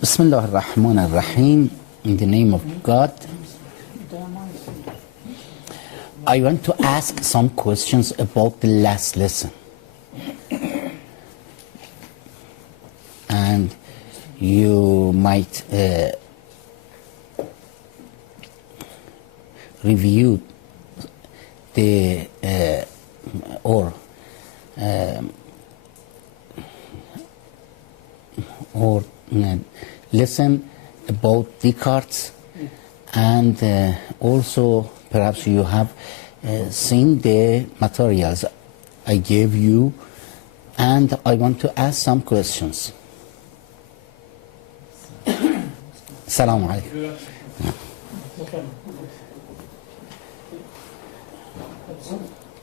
Bismillah ar-Rahman ar-Rahim. In the name of God, I want to ask some questions about the last lesson. And you might review the or listen about Descartes, and also perhaps you have seen the materials I gave you, and I want to ask some questions. Assalamu alaikum.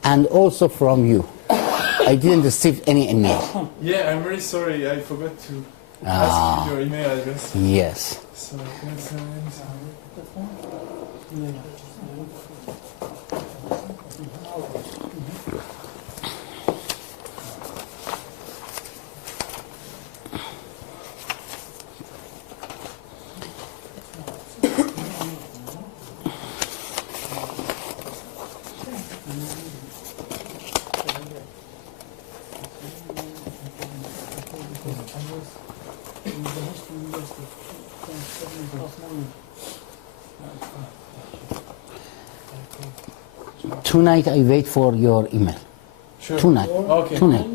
And also from you. I didn't receive any email. Yeah, I'm very sorry. I forgot to ask you your email address. Yes. So, yes, Tonight I wait for your email. Sure. Tonight. Okay. Tonight.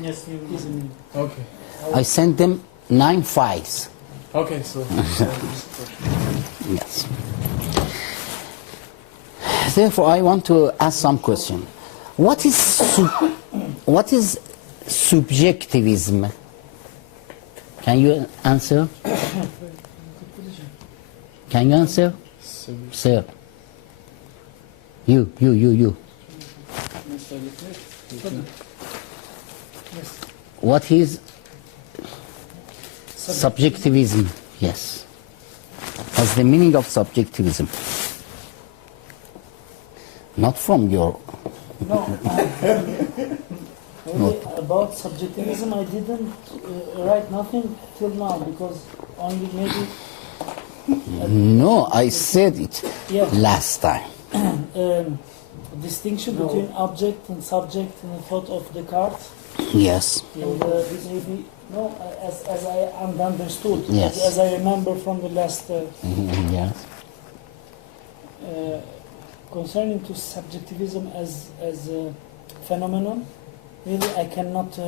Yes, Okay. I sent them 9 files. Okay, so. Yes. Therefore, I want to ask some question. What is subjectivism? Can you answer? Can you answer? Sir. You. What is subjectivism? Yes. What's the meaning of subjectivism? Not from your... No. Really, about subjectivism, I didn't write nothing till now, because only maybe... No, I said it last time. Distinction between object and subject in the thought of Descartes. Yes. And this may be, no, as I understood, Yes. as I remember from the last... Yes. Concerning to subjectivism as a phenomenon, really I cannot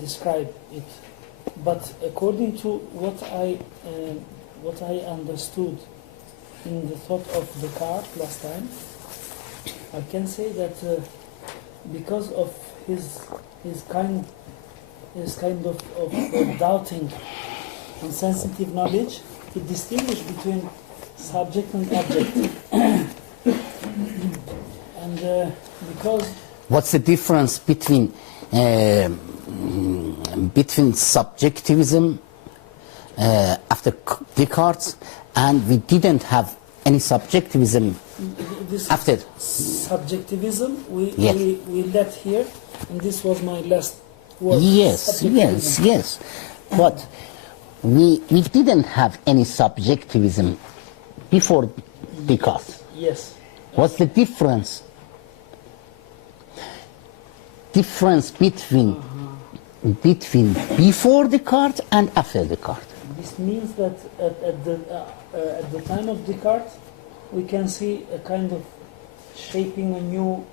describe it. But according to what I understood in the thought of Descartes last time, I can say that because of his kind of doubting and sensitive knowledge, he distinguished between subject and object. And because... What's the difference between subjectivism after Descartes, and we didn't have any subjectivism this after? Subjectivism, we let here, and this was my last word. Yes. But we didn't have any subjectivism before Descartes. Yes. What's the difference? Between before Descartes and after Descartes? This means that at the time of Descartes, we can see a kind of shaping a new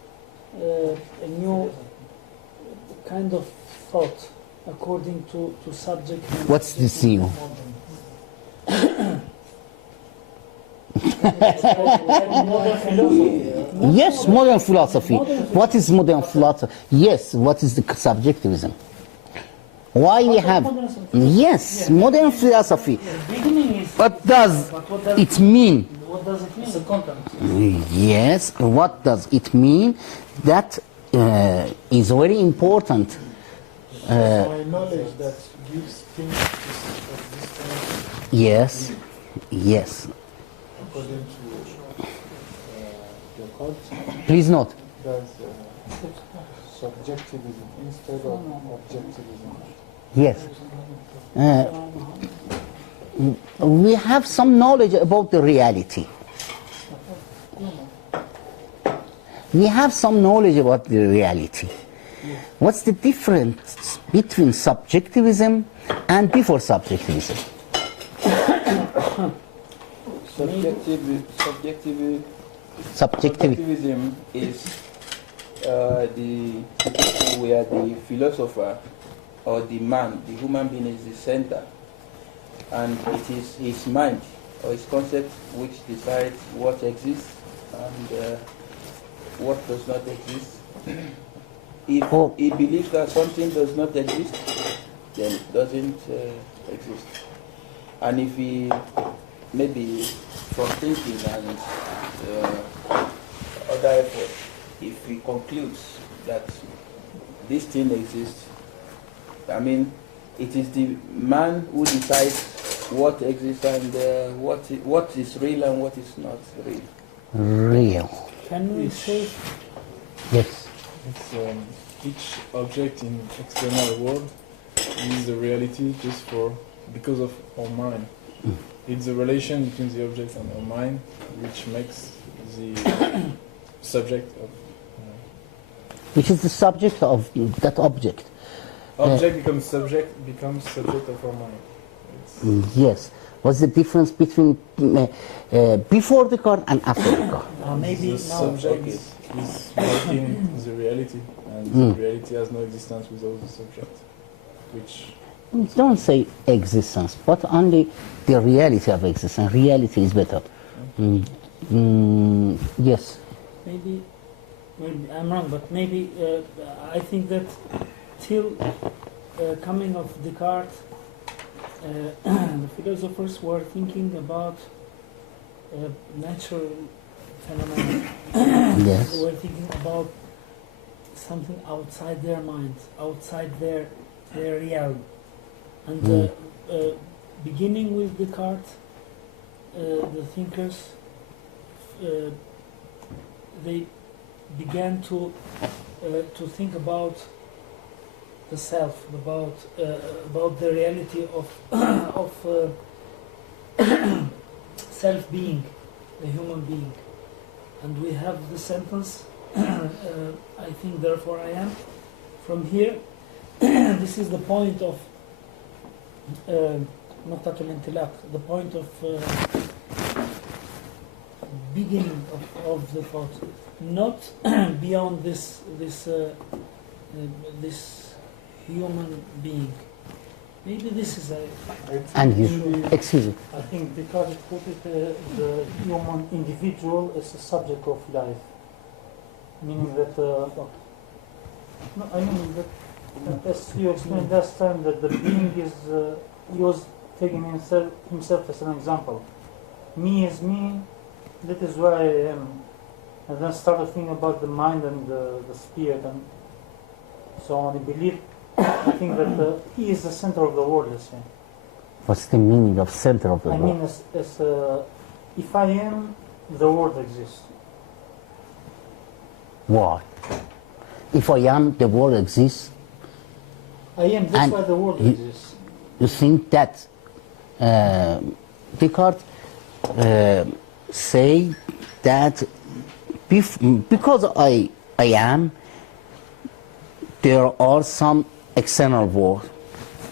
kind of thought according to subject. What's this new? Yes, modern philosophy. What is modern philosophy? Yes, what is the subjectivism? Why we have... Yes, modern philosophy. What does it mean? What does it mean? It's a content. Yes, what does it mean? That is very important. Knowledge that gives things Yes. according to Descartes. Please note. There's subjectivism instead of objectivism. Yes. We have some knowledge about the reality. We have some knowledge about the reality. What's the difference between subjectivism and before subjectivism? Subjectivism is where the philosopher or the man, the human being, is the center, and it is his mind or his concept which decides what exists and what does not exist. If he believes that something does not exist, then it doesn't exist. And if he, maybe from thinking and other effort, if he concludes that this thing exists, I mean, it is the man who decides what exists and what is real and what is not real. Real. Can we say? Yes. It's, each object in external world is a reality just because of our mind. It's the relation between the object and our mind which makes the subject of. Which is the subject of that object. Object becomes subject of our mind. Yes. What's the difference between before Descartes and after Descartes? Maybe The subject is making the reality, and the reality has no existence without the subject. Which Don't say existence, but only the reality of existence. Reality is better. Yes. maybe I'm wrong, but maybe I think that till coming of Descartes, the philosophers were thinking about natural phenomena. Yes. They were thinking about something outside their minds, outside their realm. And beginning with Descartes, the thinkers, they began to think about the self, about the reality of self-being, the human being. And we have the sentence, I think therefore I am. From here, this is the point of نقطة الانطلاق, the point of beginning of the thought, not beyond this human being. Maybe this is a. And you, excuse me. I think Descartes put it the human individual as a subject of life, meaning that. No, I mean that, as you explained last time, that the being is he was taking himself as an example. Me is me. That is where I am. And then started thinking about the mind and the spirit and so on. I think that he is the center of the world, let's say. What's the meaning of center of the world? I mean, if I am, the world exists. What? If I am, the world exists. I am, that's And why the world you- exists. You think that Descartes say that because I am, there are some external world?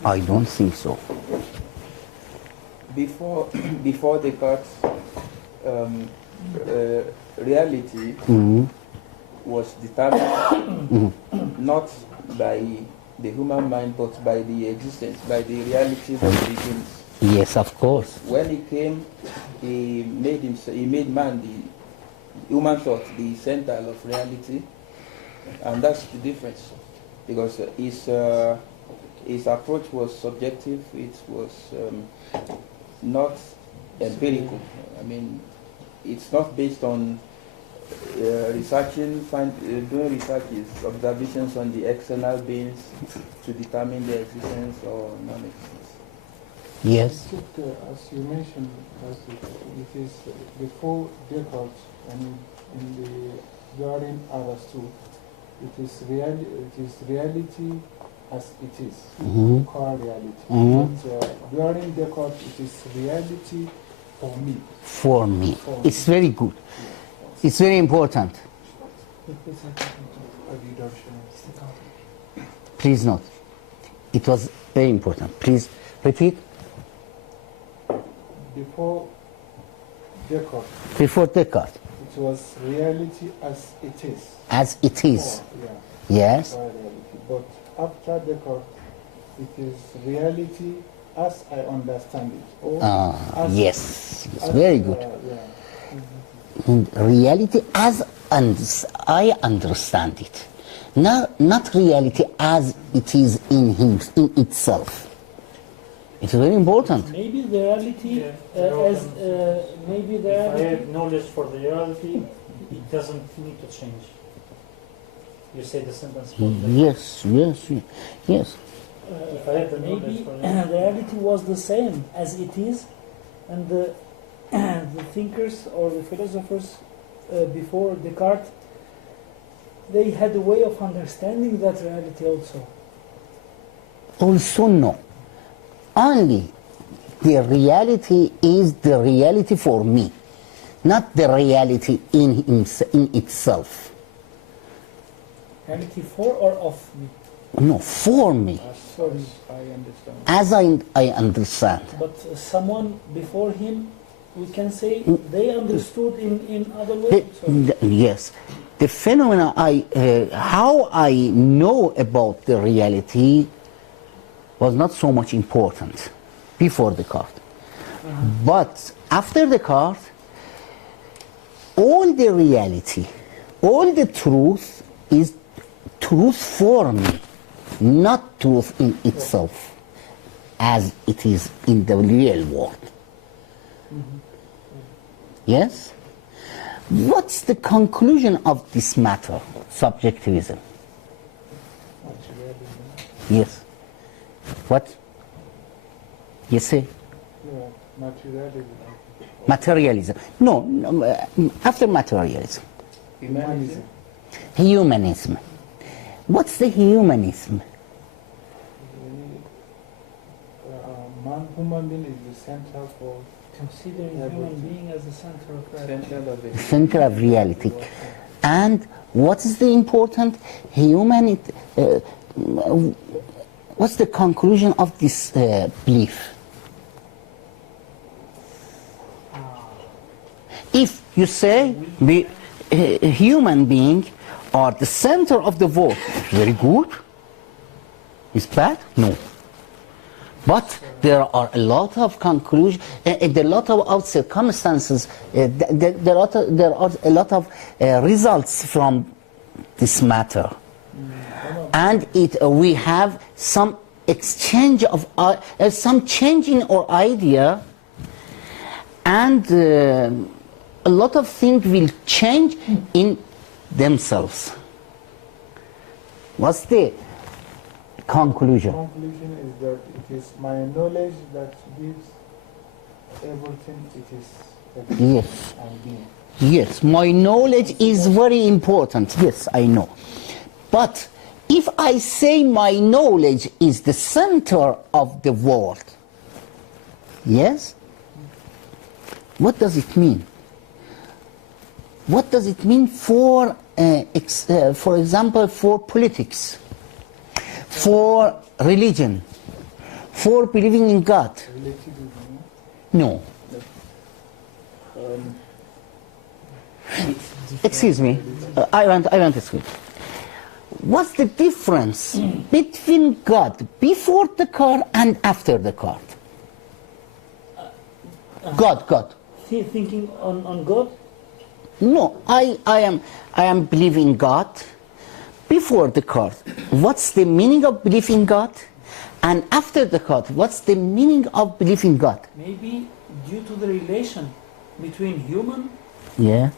I don't think so. Before Descartes, reality was determined not by the human mind, but by the existence, by the reality that begins. Yes, of course. When he came, he made man, the human thought, the center of reality, and that's the difference. Because his approach was subjective. It was not empirical. I mean, it's not based on doing researches, observations on the external beings to determine their existence or non-existence. Yes. As you mentioned, it is before Descartes and in the Iranian Arastu. It is reality as it is, Mhm. car reality. Mhm. But during Descartes, it is reality for me. For me. For It's very good. Yeah. It's very important. Please note. It was very important. Please repeat. Before Descartes, Before Descartes. it was reality as it is. As it is. Yeah, Yes. car reality. But after Descartes, it is reality as I understand it. Or as, Yes. Yes. as, Very good. Yeah. In reality as I understand it. Not reality as it is in him, in itself. It's very important. Maybe the reality maybe the If I reality. have knowledge for the reality, it doesn't need to change. You say the sentence. Yes, yes, yes. If I have the knowledge Maybe for the reality, reality was the same as it is, and the the thinkers or the philosophers before Descartes, they had a way of understanding that reality also. Also no. Only the reality is the reality for me, not the reality in itself. Reality for or of me. No, for me, For me. I understand. as I understand. But someone before him, we can say they understood in other ways. Yes, the phenomena how I know about the reality was not so much important before Descartes. But after Descartes, all the reality, all the truth is truth for me, not truth in itself, as it is in the real world. Yes? What's the conclusion of this matter, subjectivism? Yes. What? You say? Yeah, materialism. Materialism. No, after materialism. Humanism. Humanism. What's the humanism? Human being is the center for Considering human being as the center of reality. Center of it. Center of reality. And what is the important? Humanity. What's the conclusion of this belief? If you say human being are the center of the world, very good. Is bad? No. But there are a lot of conclusions, a lot of circumstances, there are a lot of results from this matter. And we have some exchange of, some change in our idea, and a lot of things will change in themselves. What's the conclusion? conclusion is that it is my knowledge that gives everything it is everything Yes. and being. Yes, my knowledge is very important. Yes, I know. But if I say my knowledge is the center of the world, yes, what does it mean? What does it mean for example, for politics, for religion, for believing in God? Relativism. No. Excuse me, I want to speak. What's the difference between God before Descartes and after Descartes? God. Thinking on God. No, I am believing God before Descartes. What's the meaning of belief in God? And after Descartes, what's the meaning of belief in God? Maybe due to the relation between human Yeah.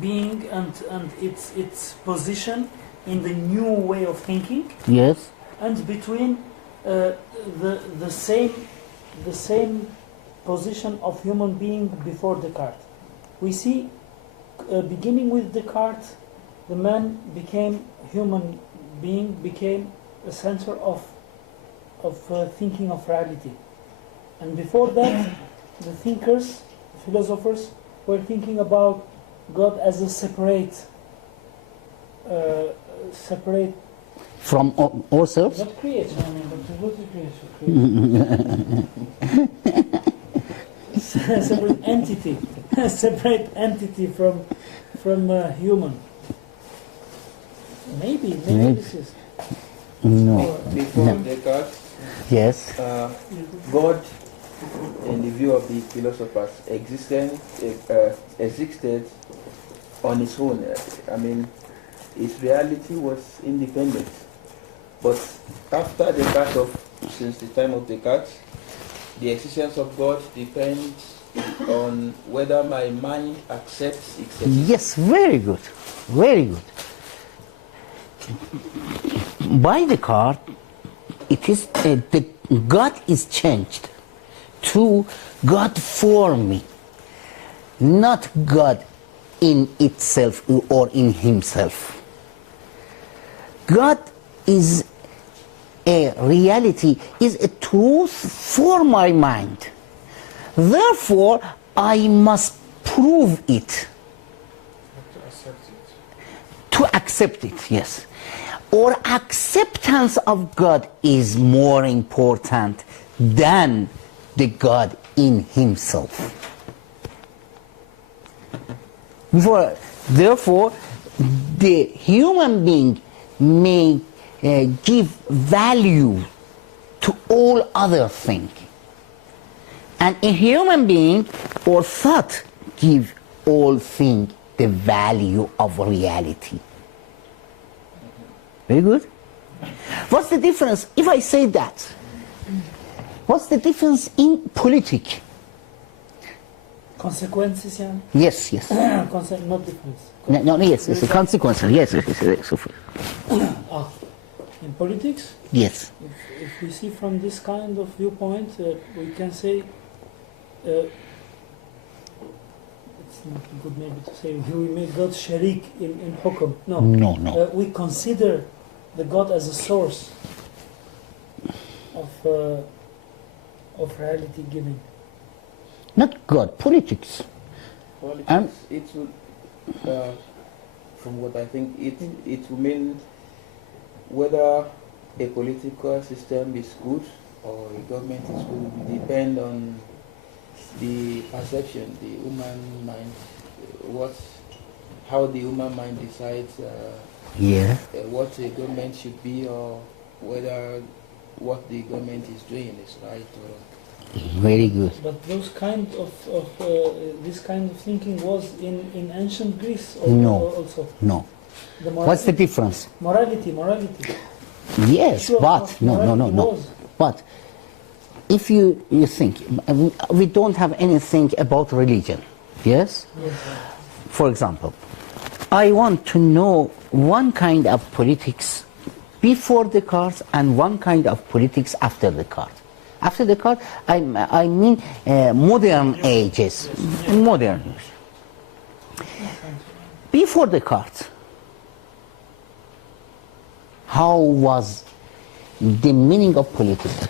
being and its position in the new way of thinking, Yes. and between the same position of human being before Descartes. We see, beginning with Descartes, the man became human being, became a center of thinking of reality. And before that, the thinkers, philosophers, were thinking about God as a separate From ourselves? not creator, I mean, but what is creation? Separate entity, separate entity from human. Maybe this is. No. Before No. Descartes, Yes. God, in the view of the philosophers, existed on its own. I mean, its reality was independent. But after Descartes, since the time of Descartes, the existence of God depends on whether my mind accepts its existence. Yes, very good. Very good. By Descartes, it is the God is changed to God for me, not God in itself or in himself. God is a reality, is a truth for my mind. Therefore, I must prove it. To accept it, yes. Or acceptance of God is more important than the God in himself. Therefore, the human being may give value to all other things. And a human being or thought give all things the value of reality. Very good. What's the difference if I say that? What's the difference in politics? Consequences, yeah. Yes, yes. Not difference. No, yes, it's a consequence. Yes, yes. In politics, Yes. if we see from this kind of viewpoint, we can say it's not good maybe to say we make God sharik in hukum. No. No. We consider the God as a source of reality giving. Not God, politics. Politics, it will, from what I think, it will mean whether a political system is good or a government is good will depend on the perception, the human mind, how the human mind decides what a government should be, or whether what the government is doing is right or wrong. Very good. But those kind of this kind of thinking was in ancient Greece also. No. The What's the difference? Morality. Yes, Sure, but morality no. was. But if you think, we don't have anything about religion. Yes? Yes. For example, I want to know one kind of politics before Descartes and one kind of politics after Descartes. After Descartes, I mean modern ages. Modern. Before Descartes, how was the meaning of politics?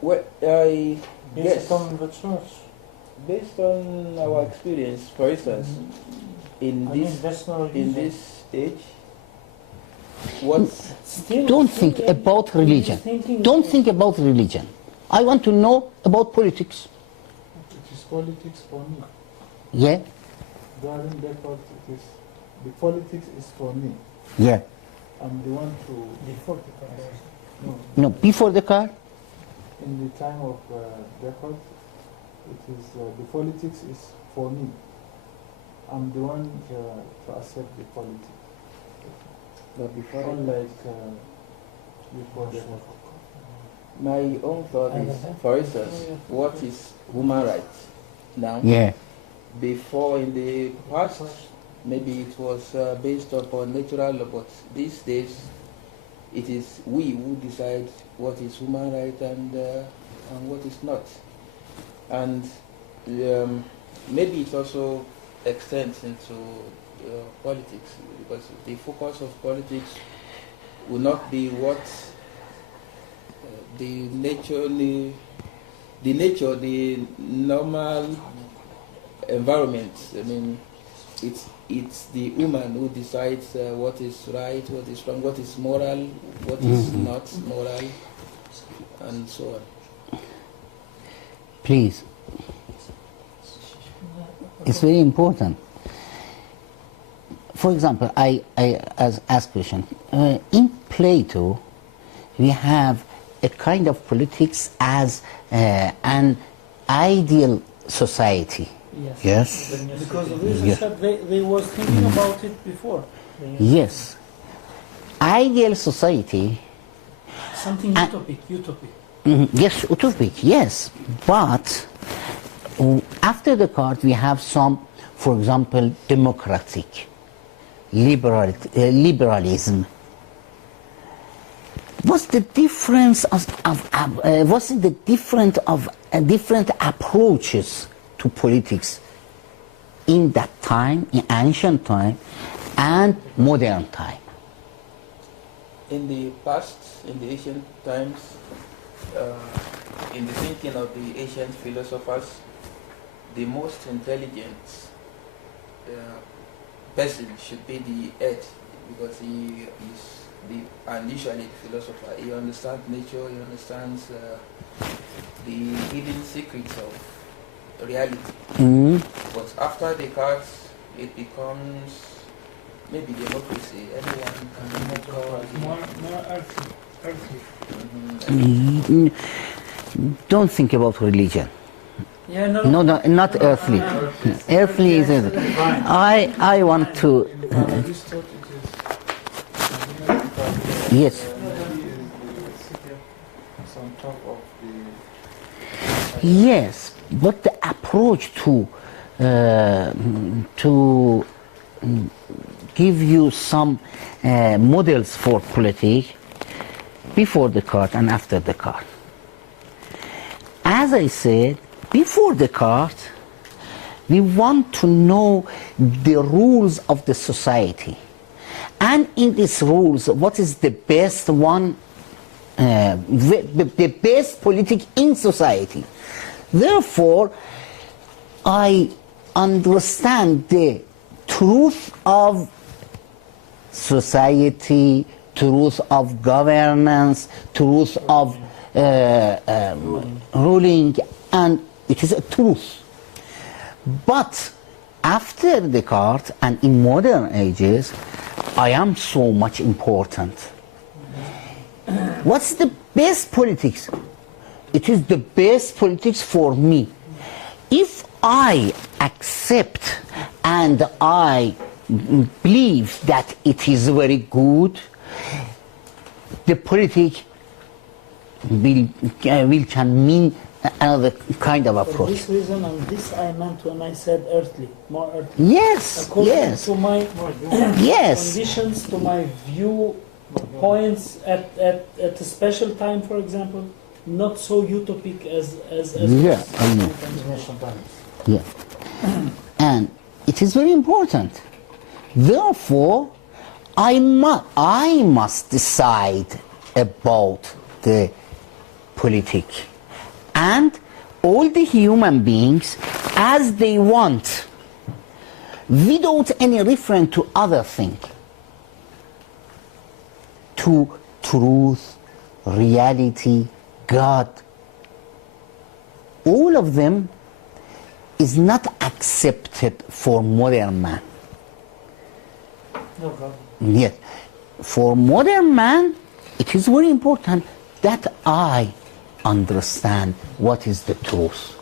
Well, I guess, Based on the church. based on our experience, for instance, in this age, Don't think about religion. Don't think about religion. I want to know about politics. It is politics for me. Yeah? During Descartes, the politics is for me. Yeah. I'm the one to... Before Descartes. No, before Descartes? In the time of Descartes, it is the politics is for me. I'm the one to accept the politics. but before Unlike before Descartes. my own thought is, for instance, what is human rights now? Yeah. Before, in the past, maybe it was based upon natural law, but these days it is we who decide what is human right and what is not. And maybe it also extends into politics, because the focus of politics will not be what the normal environment. I mean, it's the woman who decides what is right, what is wrong, what is moral, what is not moral, and so on. Please. It's very important. For example, I ask question. In Plato, we have a kind of politics as an ideal society. Yes. Yes. Because of this, Yes. they was thinking about it before. Yes. Ideal society. Something utopic. Yes, utopic, yes. But after Descartes, we have some, for example, democratic, liberalism. What's the difference what's the difference of different approaches to politics in that time, in ancient time, and modern time? In the past, in the ancient times, in the thinking of the ancient philosophers, the most intelligent person should be the head, because he is and usually the philosopher. He understands nature, he understands the hidden secrets of reality. But after Descartes, it becomes maybe democracy. Anyone can be called. More earthly. Don't think about religion. Yeah, no. No, not earthly. Earthly is it. I want to. Yes. Yes, but the approach to give you some models for politics before Descartes and after Descartes. As I said, before Descartes, we want to know the rules of the society. And in these rules, what is the best one, the best politic in society. Therefore, I understand the truth of society, truth of governance, truth of ruling, and it is a truth. But after Descartes and in modern ages, I am so much important. What's the best politics? It is the best politics for me. If I accept and I believe that it is very good, the politic will can mean another kind of For approach. this reason, and this I meant when I said earthly, more earthly. Yes, According yes, to my yes. conditions, to my view points at a special time, for example, not so utopic as Yeah, I know. Yeah. And it is very important. Therefore, I must decide about the politic. And all the human beings, as they want, without any reference to other things, to truth, reality, God, all of them is not accepted for modern man. No problem. Yes, for modern man, it is very important that I understand what is the truth.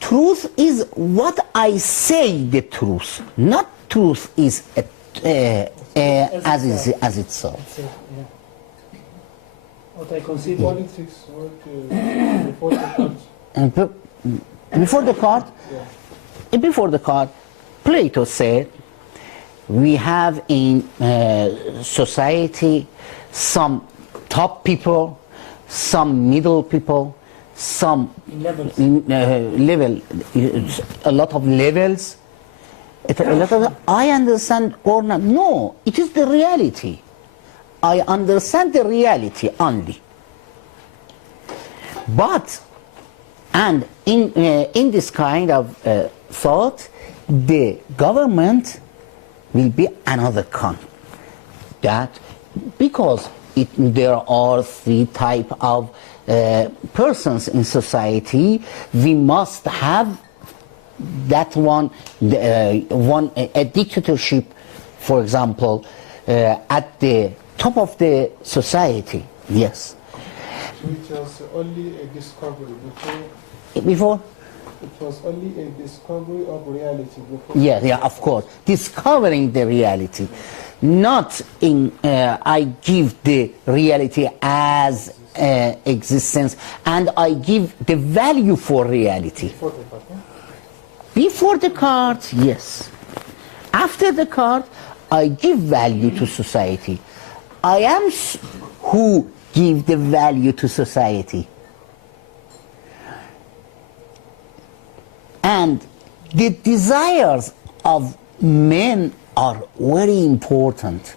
Truth is what I say the truth, not truth is as itself. That's it, yeah. What I consider. Politics work before Descartes. And before Descartes, Plato said, we have in society some top people, some middle people, some Levels. level, a lot of levels, I understand or not. No, it is the reality. I understand the reality only. But, and in this kind of thought, the government will be another con. That because there are three types of persons in society, we must have that one, a dictatorship, for example, at the top of the society. Yes. Which was only a discovery before. Before? It was only a discovery of reality before. Yeah, of course. Discovering the reality. Not in, I give the reality as existence and I give the value for reality. Before the card, yeah? Before the card, yes. After the card, I give value to society. I am who give the value to society. And the desires of men are very important.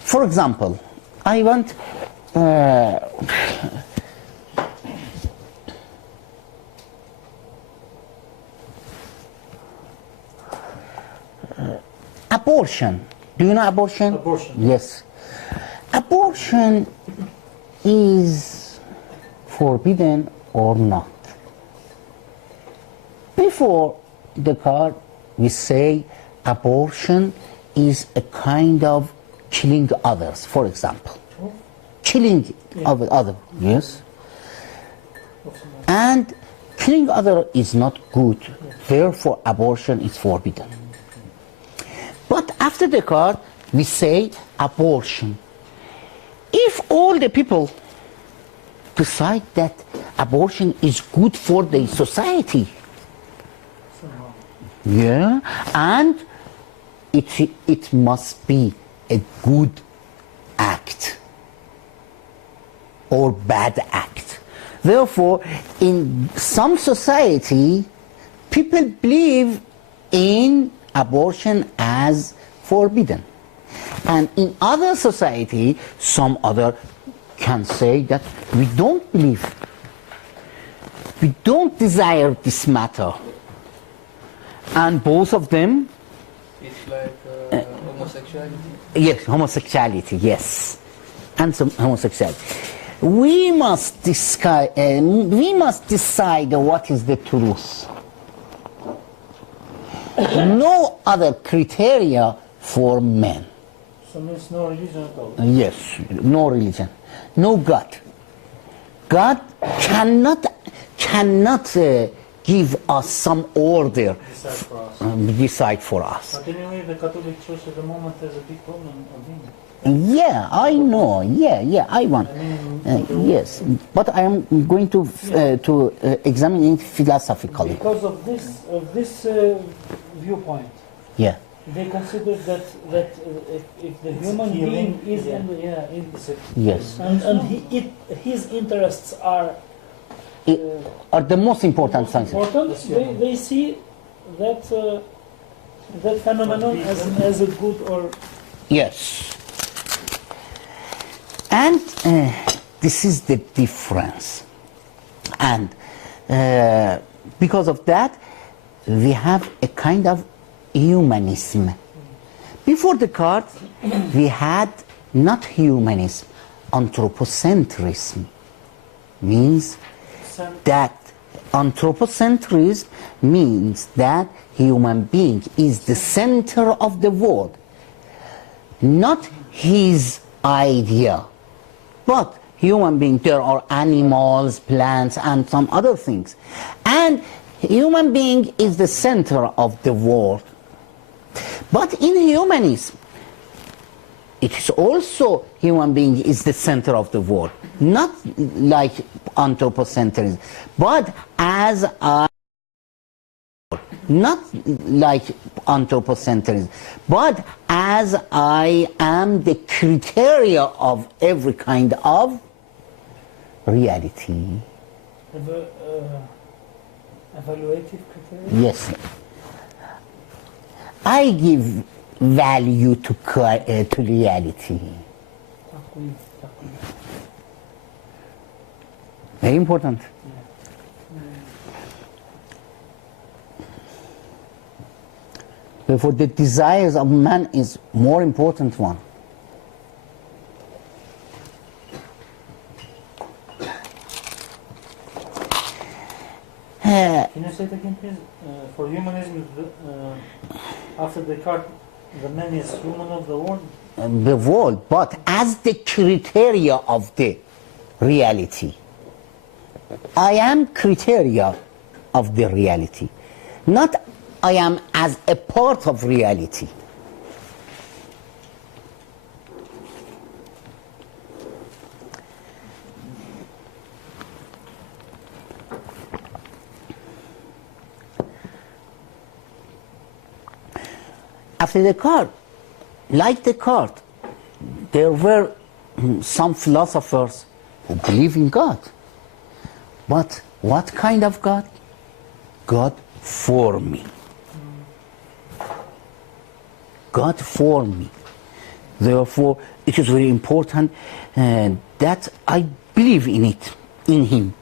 For example, I want abortion. Do you know abortion? Abortion. Yes. Abortion is forbidden or not. Before the card, we say abortion is a kind of killing others, for example. Killing of other, yes. And killing other is not good. Therefore, abortion is forbidden. But after the card, we say abortion. If all the people decide that abortion is good for the society, yeah, and it must be a good act or bad act. Therefore, in some society, people believe in abortion as forbidden. And in other society, some other can say that we don't believe, we don't desire this matter. And both of them... It's like homosexuality? Yes, homosexuality, yes. And some homosexuality. We must decide what is the truth. No other criteria for men. So means no religion at all. Yes, no religion, no God. God cannot give us some order, Decide for us. decide for us. But anyway, the Catholic Church at the moment has a big problem again. Yeah, I know. Yeah, I want. Yes, but I am going to examine it philosophically. Because of this viewpoint, Yeah. they consider that if the human being is in the Yes. and his interests are Are the most important things. important, they see that that phenomenon as a good or Yes. And this is the difference. And because of that, we have a kind of humanism. Before the card, we had not humanism, anthropocentrism. Means that anthropocentrism means that human being is the center of the world, not his idea, but human being. There are animals, plants, and some other things, and human being is the center of the world. But in humanism, it is also human being is the center of the world, not like anthropocentrism, but as I, not like anthropocentrism, but as I am the criteria of every kind of reality. Evaluative criteria? Yes. I give value to reality. تقويم. Very important. Therefore, the desires of man is more important one. Can you say it again, please? For humanism, after Descartes, the man is human of the world. The world, but as the criteria of the reality. I am criteria of the reality, not I am as a part of reality. After Descartes, like Descartes, there were some philosophers who believe in God. But what kind of God? God for me. God for me. Therefore, it is very important that I believe in it, in Him.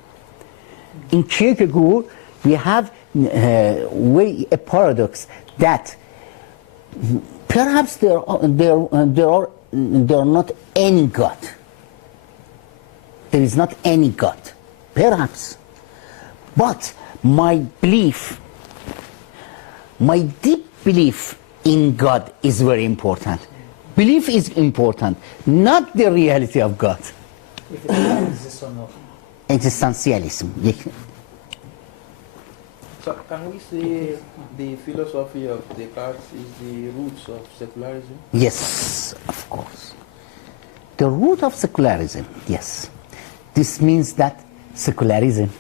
In Kierkegaard, we have a paradox that perhaps there are not any God. There is not any God, perhaps. But my belief, my deep belief in God is very important. Belief is important, not the reality of God. If it exists or not. Existentialism. So can we say the philosophy of Descartes is the roots of secularism? Yes, of course. The root of secularism, yes. This means that secularism,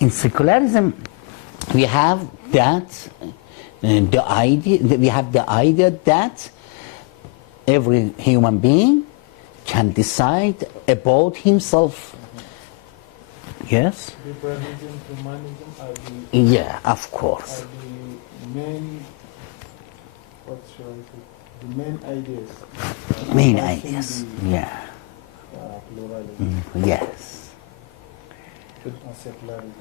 in secularism, we have that the idea that every human being can decide about himself. Yes? Liberalism, humanism are Yeah, of course. the main, what should I say, the main ideas. Main Balancing ideas. the, Yeah. Pluralism Yes. and secularism.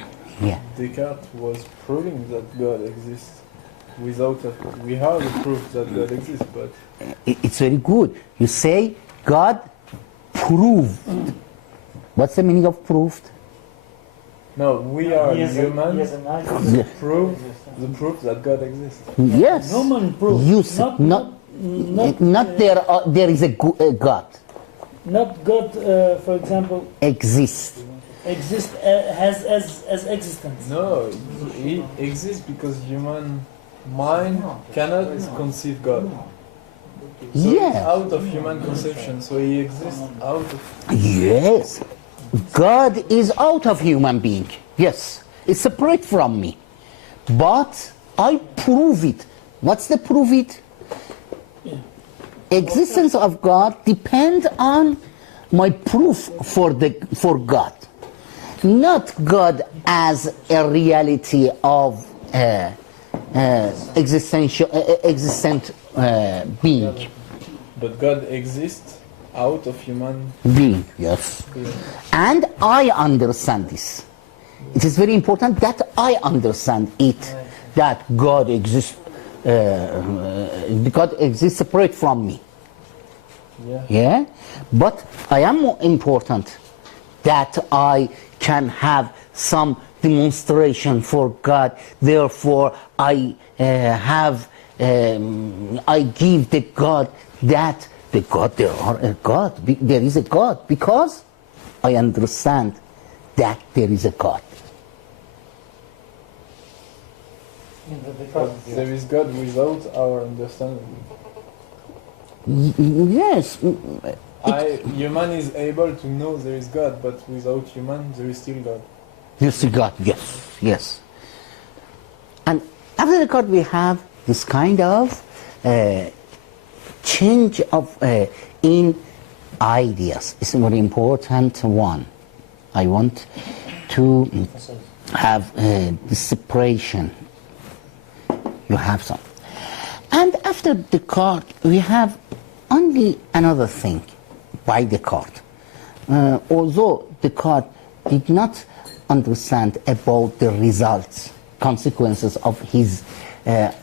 Yeah. Descartes was proving that God exists without a, we have the proof that God exists, but It's very good. You say God proved. What's the meaning of proved? no, we are He has a- he humans has an idea. prove the proof that God exists. Yes. Human proof. You say, not there is a God. Not God, for example, Exists. exist has as existence. No, he exists because human mind cannot conceive God. So Yes. it's out of human conception, so he exists out of. Yes. God is out of human being. Yes. It's separate from me. But I prove it. What's the prove it? Existence of God depends on my proof for God. Not God as a reality of existent being. But God exists out of human Being, yes. being. And I understand this. It is very important that I understand it, that God exists. God exists separate from me. Yeah. Yeah, but I am more important that I can have some demonstration for God. Therefore, I give the God that the God there are a God. There is a God because I understand that there is a God. In the But Descartes. there is God without our understanding. Yes. Human is able to know there is God, but without human, there is still God. You see God, yes, yes. And after the God, we have this kind of change of in ideas. It's a very important one. I want to have the separation. You have some. And after Descartes, we have only another thing by Descartes. Although Descartes did not understand about the results, consequences of his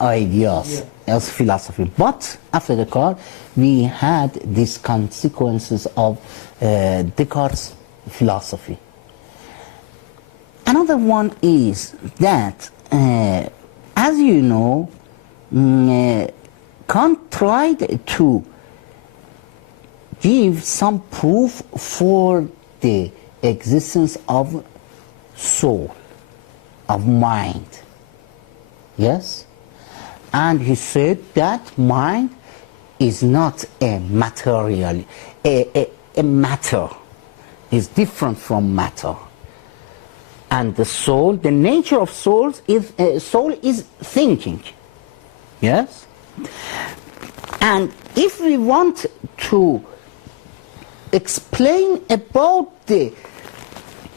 ideas as philosophy. But after Descartes, we had these consequences of Descartes' philosophy. Another one is that, as you know, Kant tried to give some proof for the existence of soul, of mind. Yes? And he said that mind is not a material, a matter, is different from matter. And the soul, the nature of soul is thinking. Yes? And if we want to explain about the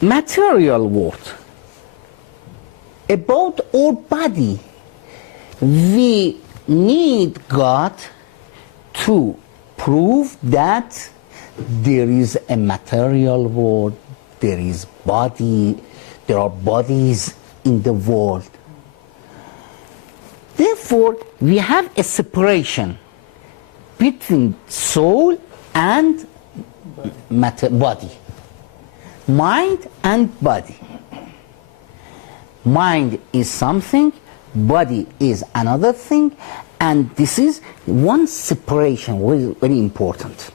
material world, about our body, we need God to prove that there is a material world, there is body, there are bodies in the world. Therefore, we have a separation between soul and body, mind and body. Mind is something, body is another thing, and this is one separation, which is very important.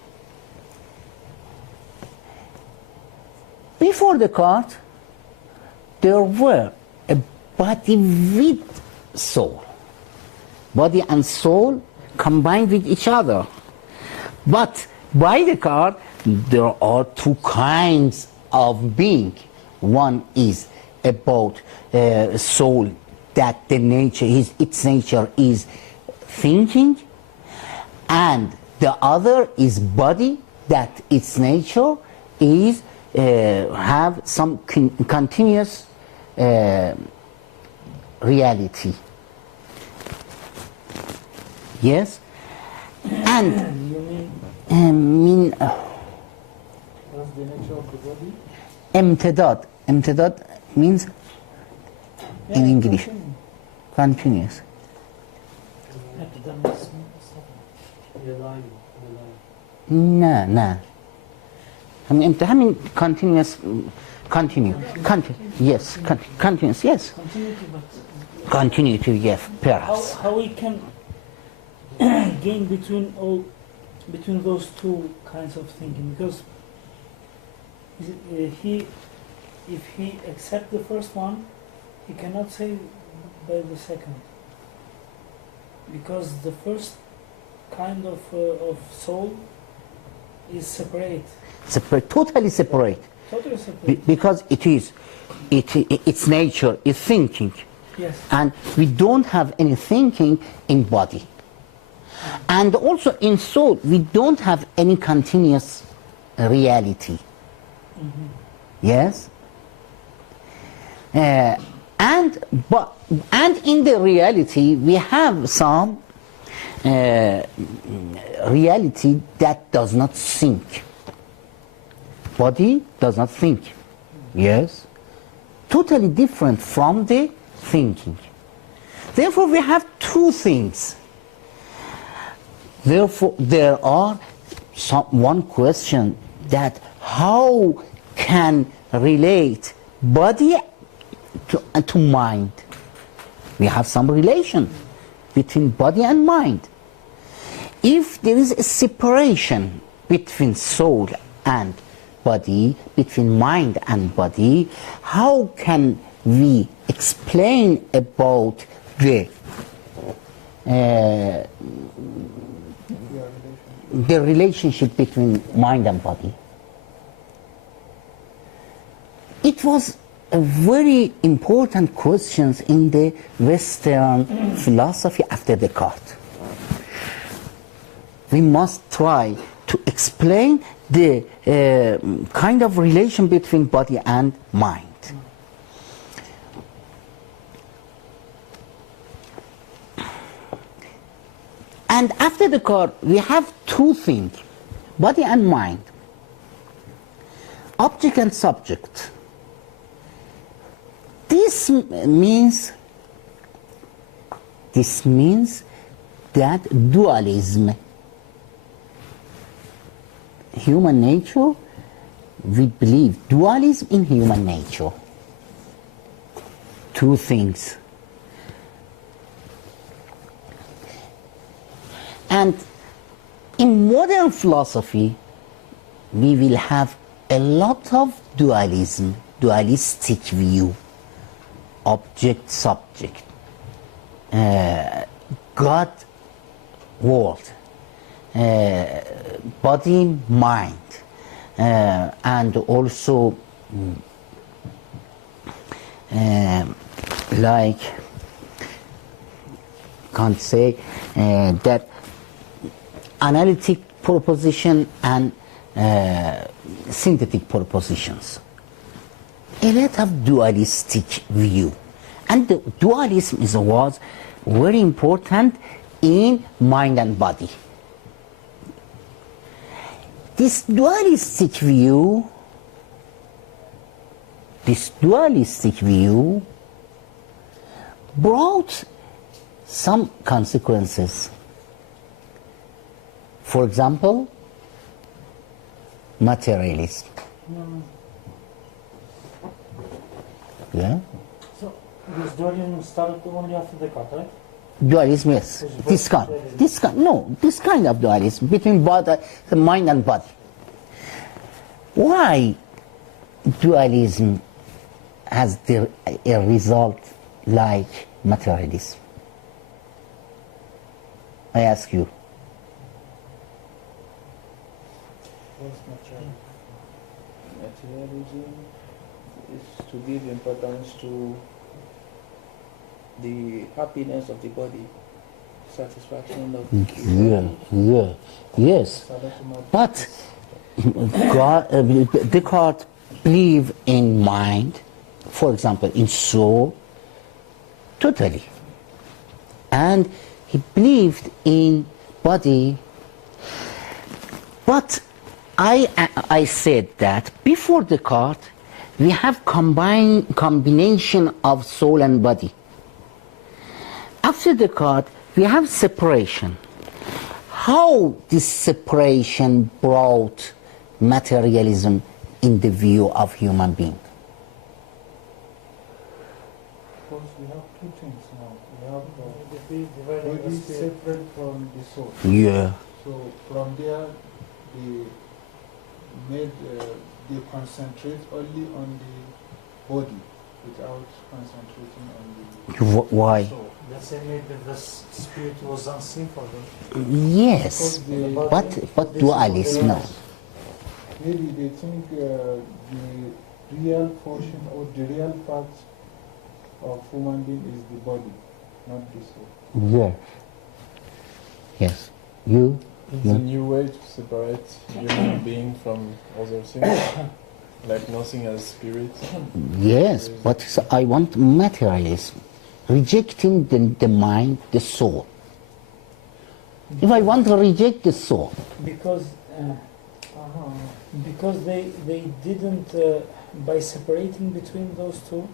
Before Descartes, there were a body with soul. Body and soul combined with each other. But by Descartes, there are two kinds of being. One is about soul, that the nature is, its nature is thinking, and the other is body, that its nature is have some continuous reality. Yes? And mean What's the nature of the body? امتداد. امتداد means in English continuous. No, no. I mean, همین continuous, continue, yes, continuous, yes. Continuity, but Continuity, yes, perhaps. how we can gain between those two kinds of thinking? Because if he accepts the first one, he cannot say by the second, because the first kind of soul is separate. Totally separate. Totally separate. Because its nature is thinking. Yes. And we don't have any thinking in body. And also in soul, we don't have any continuous reality. Mm-hmm. Yes? And in the reality, we have some reality that does not think. Body does not think. Yes? Totally different from the thinking. Therefore, we have two things. Therefore, there are one question that how can relate body to mind. We have some relation between body and mind. If there is a separation between soul and body, between mind and body, how can we explain about the relationship between mind and body? It was a very important question in the Western philosophy after Descartes. We must try to explain the kind of relation between body and mind. And after Descartes, we have two things, body and mind, object and subject. This means that dualism, human nature, we believe dualism in human nature. Two things. And in modern philosophy, we will have a lot of dualism, dualistic view, object, subject, God, world, body, mind, and also like, can't say that analytic proposition and synthetic propositions. A lot of dualistic view, and the dualism was very important in mind and body. This dualistic view brought some consequences. For example, materialism. Yeah? So, this dualism started only after Descartes, right? Dualism, yes. This kind of dualism between body, the mind and body. Why dualism has a result like materialism? I ask you. Materialism is to give importance to the happiness of the body, satisfaction of Yes. But Descartes believed in mind, for example, in soul, totally. And he believed in body. But I said that before Descartes, we have combination of soul and body. After Descartes, we have separation. How this separation brought materialism in the view of human being? Of course, we have two things now. We have the body separate from the soul. Yeah. So from there, they concentrate only on the body without concentrating on the Why? soul. Let's say maybe the spirit was unseen for them. Yes, but dualism, no. Maybe they think the real portion or the real part of human being is the body, not the soul. Yes. Yes. You? It's a new way to separate human being from other things, like nothing as spirit. Yes, but I want materialism, rejecting the mind, the soul. If I want to reject the soul, Because they didn't, by separating between those two,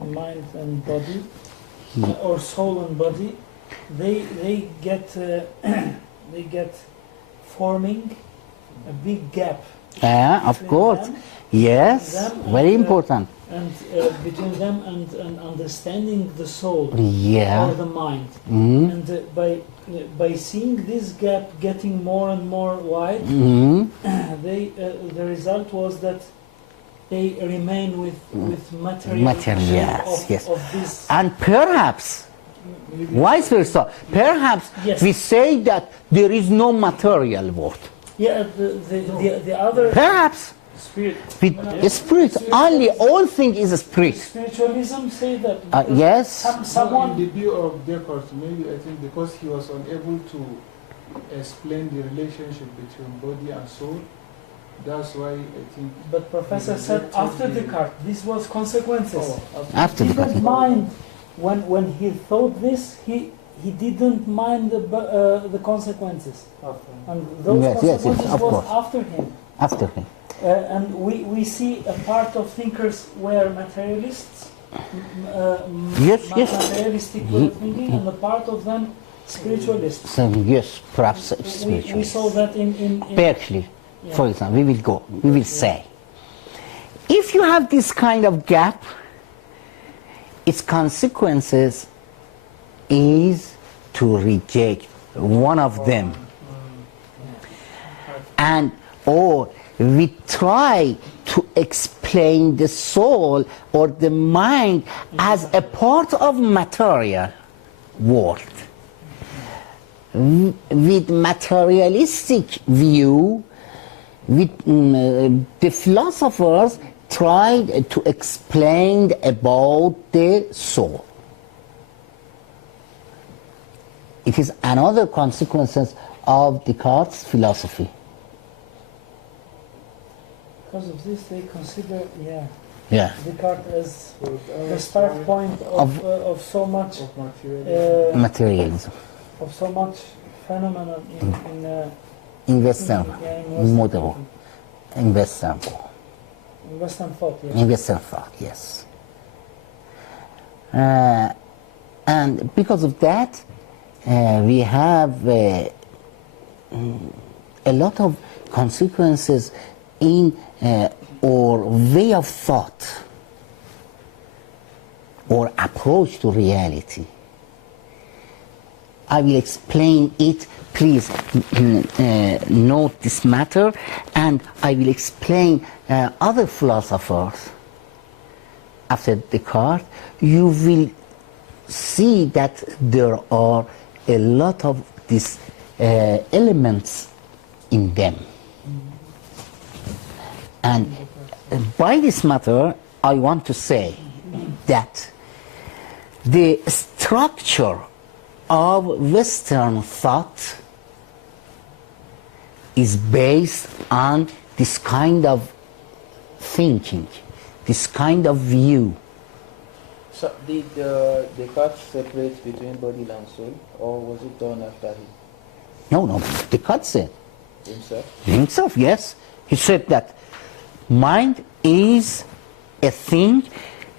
mind and body, or soul and body, they get forming a big gap. of between course, them, yes, them very and, important. And between them and understanding the soul Yeah. or the mind, Mm-hmm. and by seeing this gap getting more and more wide, Mm-hmm. the result was that they remain with material Yes, yes. of this. And perhaps, vice versa, perhaps Yes. we say that there is no material world. Yeah, the other Perhaps spirit. with spirit only, all thing is spirit. Spiritualism say that. Yes. Someone. In the view of Descartes, maybe I think because he was unable to explain the relationship between body and soul, That's why I think. But Professor said after Descartes, this was consequences. After He the didn't mind when he thought this. He didn't mind the consequences, and those Yes, yes, consequences of was course. after him. After him. And we see a part of thinkers were materialists, Yes, yes. materialistic way of thinking, and a part of them spiritualists. So, yes, perhaps We spiritual. saw that in Berkeley, yeah. for example, we will say, if you have this kind of gap, its consequences is to reject one of them. And or we try to explain the soul or the mind as a part of material world. With materialistic view, the philosophers tried to explain about the soul. It is another consequences of Descartes' philosophy. because of this they consider Yeah. Descartes as So the start point of so much of materialism. Materialism. of so much phenomenon In Western in model, in Western, in Western thought. Yeah. in Western thought, yes. And because of that, we have a lot of consequences in our way of thought or approach to reality. I will explain it. Please note this matter, and I will explain other philosophers after Descartes. You will see that there are a lot of these elements in them. And by this matter, I want to say that the structure of Western thought is based on this kind of thinking, this kind of view. So did Descartes separate between body and soul, or was it done after him No, Descartes said himself? himself, yes. He said that mind is a thing,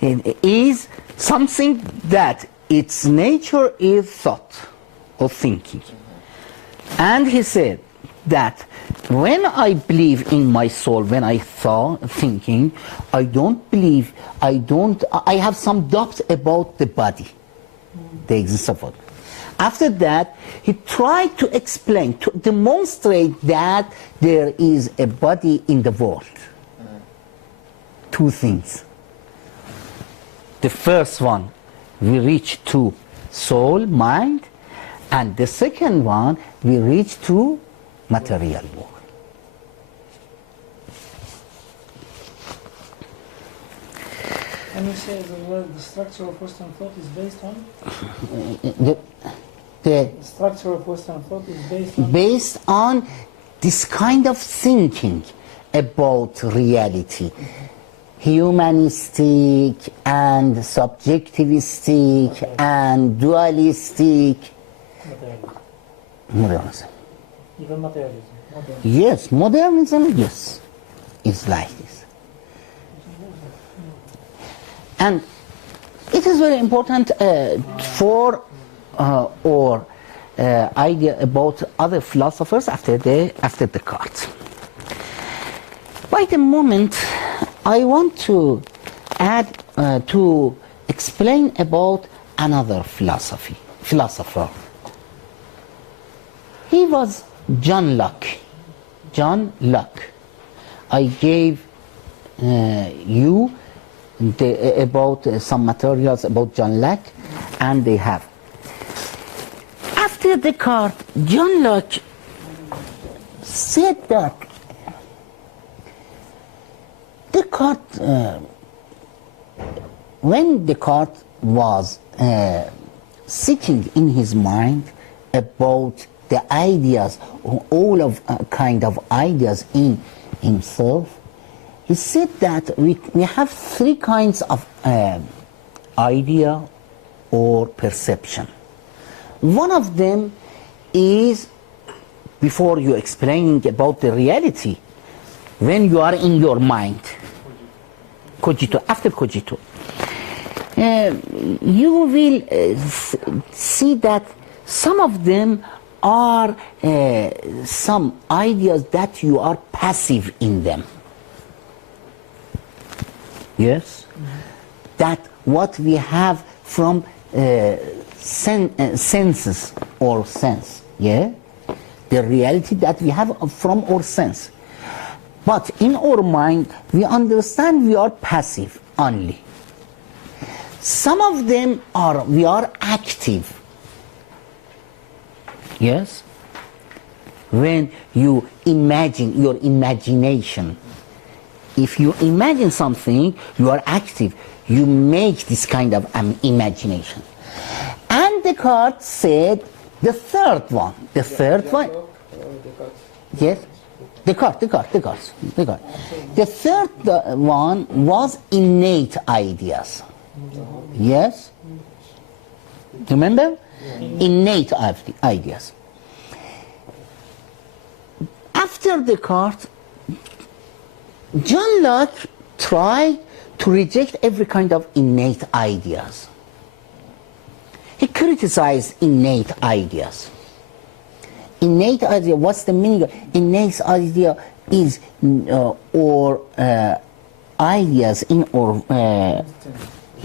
it is something that its nature is thought or thinking. And he said that when I believe in my soul, when I thinking, I don't believe, I have some doubts about the body, the existence of it. After that, he tried to explain, to demonstrate that there is a body in the world. Two things. The first one, we reach to soul, mind, and the second one, we reach to material world. Can you say the structure of Western thought is based on? The The structure of Western thought is based on this kind of thinking about reality. Humanistic and subjectivistic and dualistic. Modernism. even materialism. Yes, modernism, yes, is like this. And it is very important for our idea about other philosophers after Descartes. By the moment, I want to add, to explain about another philosopher. He was John Locke. John Locke. I gave you about some materials about John Locke, and they have. After Descartes, John Locke said that when Descartes was sitting in his mind about the ideas, all of kind of ideas in himself, he said that we have three kinds of idea or perception. One of them is, before you explaining about the reality, when you are in your mind, cogito, after cogito, you will see that some of them are some ideas that you are passive in them. Yes? That what we have from senses or sense, yeah? The reality that we have from our sense. But in our mind, we understand we are passive only. Some of them are, we are active. Yes? When you imagine, your imagination. If you imagine something, you are active. You make this kind of imagination. And Descartes said the third one. The third one. Yes? Descartes. The third one was innate ideas. Yes? Remember? Innate ideas. After Descartes, John Locke tried to reject every kind of innate ideas. He criticized innate ideas. Innate idea, what's the meaning of innate idea? Is or ideas in or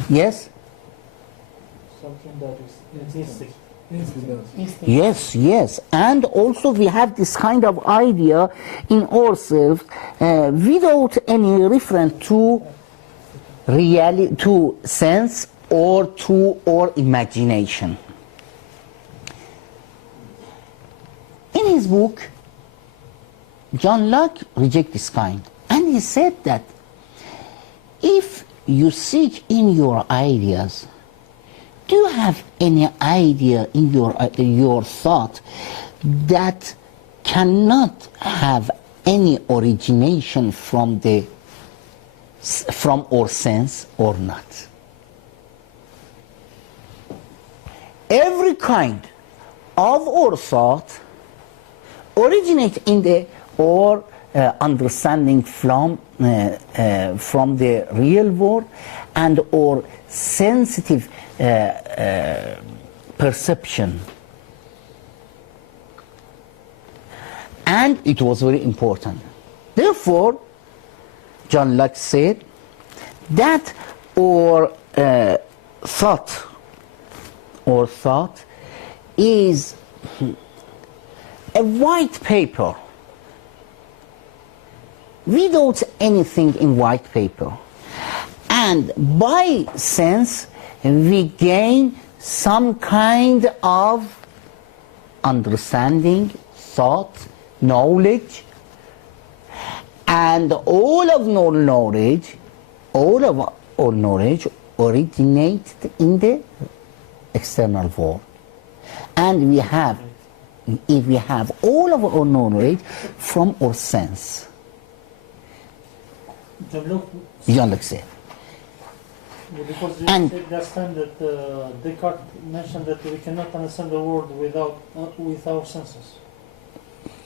yes? Something that is instinct. Yes, and also we have this kind of idea in ourselves without any reference to reality, to sense, or to our imagination. In his book, John Locke rejects this kind, and he said that if you seek in your ideas, do you have any idea in your thought that cannot have any origination from our sense or not? Every kind of our thought originates in the or understanding from the real world and or sensitive perception. And it was very important. Therefore, John Locke said that our thought is a white paper without anything in white paper, and by sense we gain some kind of understanding, thought, knowledge, and all of our knowledge originates in the external world, and if we have all of our knowledge from our sense. John Locke said. Because you And said last time that Descartes mentioned that we cannot understand the world with our senses.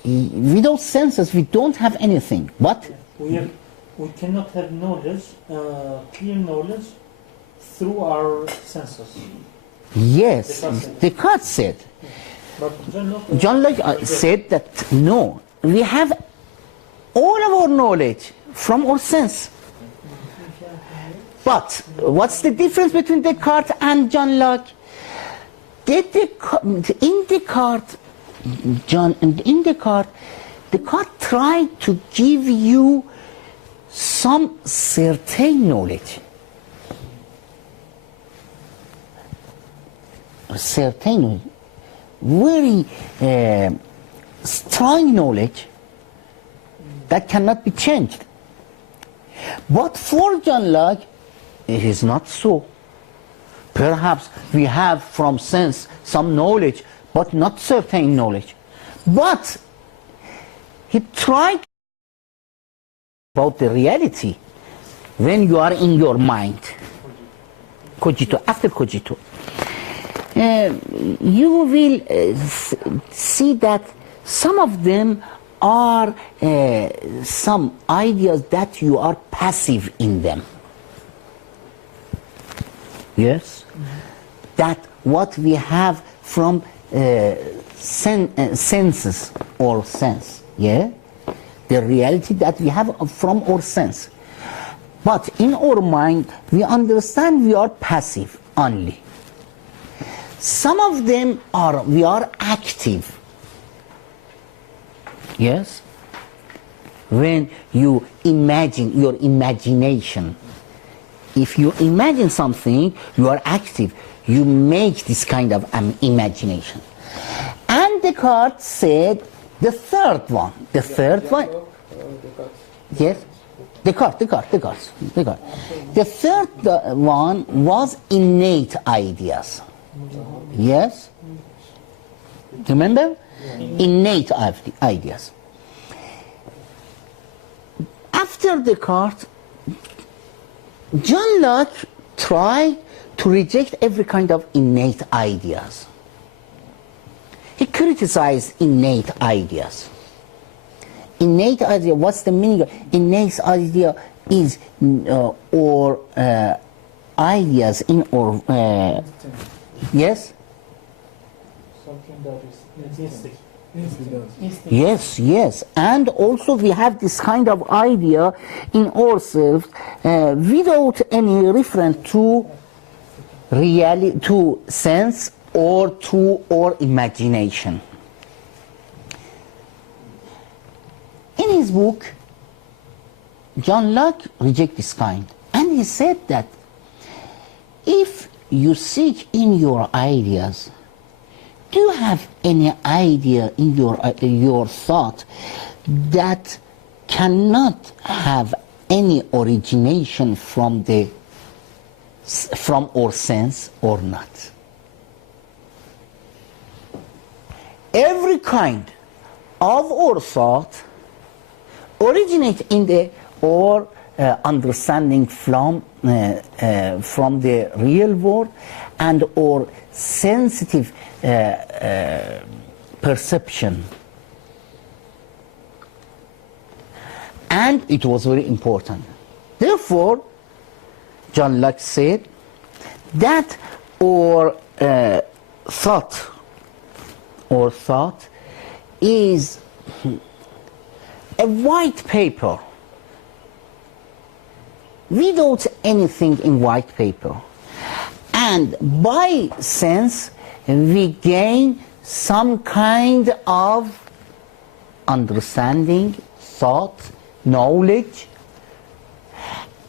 Without senses, we don't have anything. But We cannot have knowledge, clear knowledge, through our senses. yes, Descartes said. But John Locke said that no, we have all of our knowledge from our sense. But what's the difference between Descartes and John Locke? In Descartes, Descartes tried to give you some certain knowledge. Certain, very strong knowledge that cannot be changed. But for John Locke, it is not so. Perhaps we have from sense some knowledge, but not certain knowledge. But he tried about the reality when you are in your mind. Cogito, after cogito. You will see that some of them are some ideas that you are passive in them. Yes? That what we have from senses or sense, yeah? The reality that we have from our sense. But in our mind, we understand we are passive only. Some of them are, we are active. Yes? When you imagine, your imagination. If you imagine something, you are active. You make this kind of imagination. And Descartes said the third one. The third one. Yes? Descartes. The third one was innate ideas. Yes? Remember? Innate ideas. After Descartes, John Locke tried to reject every kind of innate ideas. He criticized innate ideas. Innate idea, what's the meaning of innate idea? Is or ideas in or yes? Something that is instinct. Yes, and also we have this kind of idea in ourselves without any reference to reality, to sense, or to our imagination. In his book, John Locke rejects this kind, and he said that if you seek in your ideas, do you have any idea in your thought that cannot have any origination from our sense or not? Every kind of our thought originates in our understanding from the real world and our sensitive perception. And it was very important. Therefore, John Locke said that our thought is a white paper without anything in white paper, and by sense we gain some kind of understanding, thought, knowledge,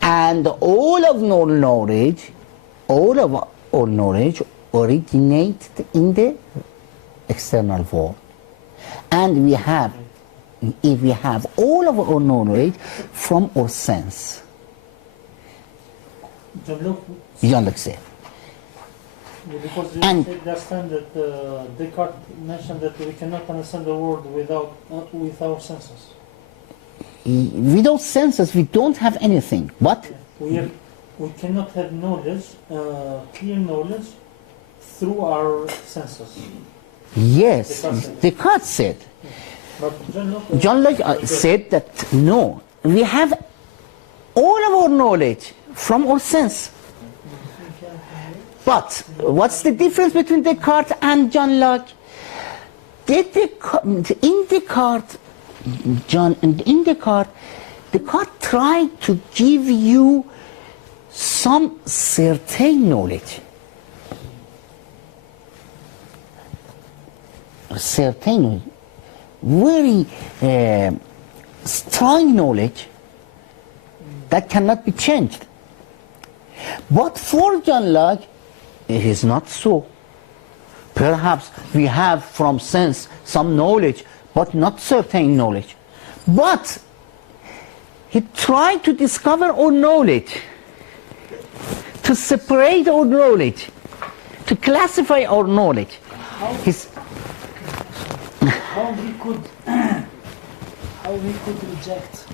and all of our knowledge originates in the external world. And if we have all of our knowledge from our sense. John Locke said. Because you And said last time that Descartes mentioned that we cannot understand the world with our senses. Without senses, we don't have anything. But We cannot have knowledge, clear knowledge, through our senses. yes, Descartes said. But John Locke said that no, we have all of our knowledge from our sense. But what's the difference between Descartes and John Locke? In Descartes, Descartes tried to give you some certain knowledge. Certain, very strong knowledge that cannot be changed. But for John Locke, it is not so. Perhaps we have from sense some knowledge, but not certain knowledge. But he tried to discover our knowledge, to separate our knowledge, to classify our knowledge. How we could reject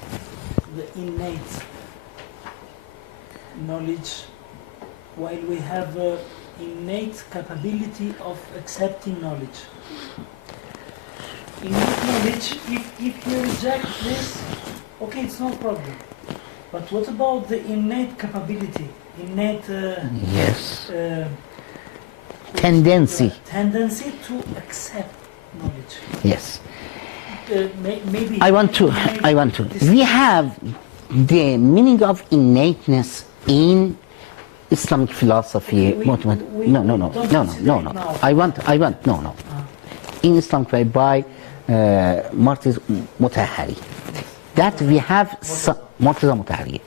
the innate knowledge, while we have innate capability of accepting knowledge. Innate knowledge, if you reject this, okay, it's no problem. But what about the innate capability, innate Yes. Tendency. tendency to accept knowledge? Yes. Maybe I want to. We have the meaning of innateness in Islamic philosophy. We No. don't consider it now. I want. No. In Islamic way by Martiz Mutahari. That we have Murtaza Mutahari.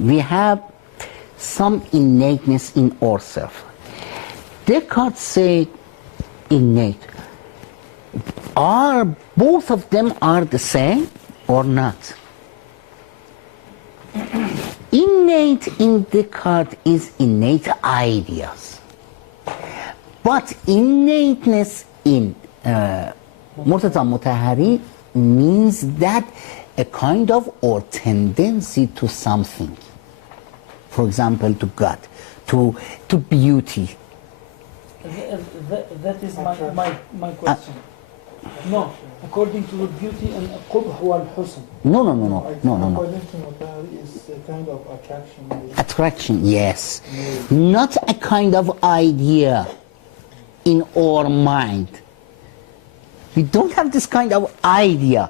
We have some innateness in ourselves. Descartes said innate. Are both of them are the same or not? Innate in Descartes is innate ideas, but innateness in Murtaza Mutahari means that a kind of or tendency to something. For example, to God, to beauty. That is my question. No, according to the beauty and القبح والحسن. No. According to Mutahari, is a kind of attraction. Attraction, yes. Not a kind of idea in our mind. We don't have this kind of idea.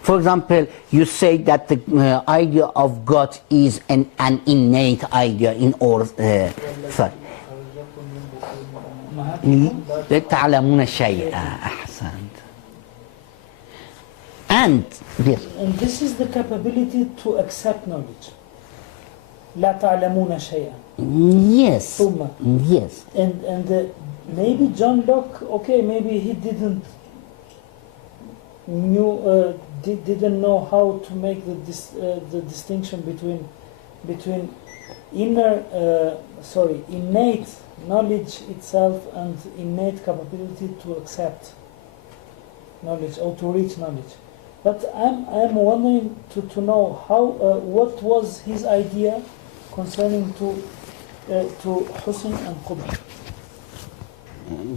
For example, you say that the idea of God is an innate idea in our thought. لا تعلمون شيئا. أحسنت. And yes. And this is the capability to accept knowledge. لا تعلمون شيئا. Yes. ثم. Yes. And maybe John Locke, okay, maybe he didn't didn't know how to make the distinction between innate knowledge itself and innate capability to accept knowledge or to reach knowledge. But I'm wondering to know how what was his idea concerning to Husn and Qubh.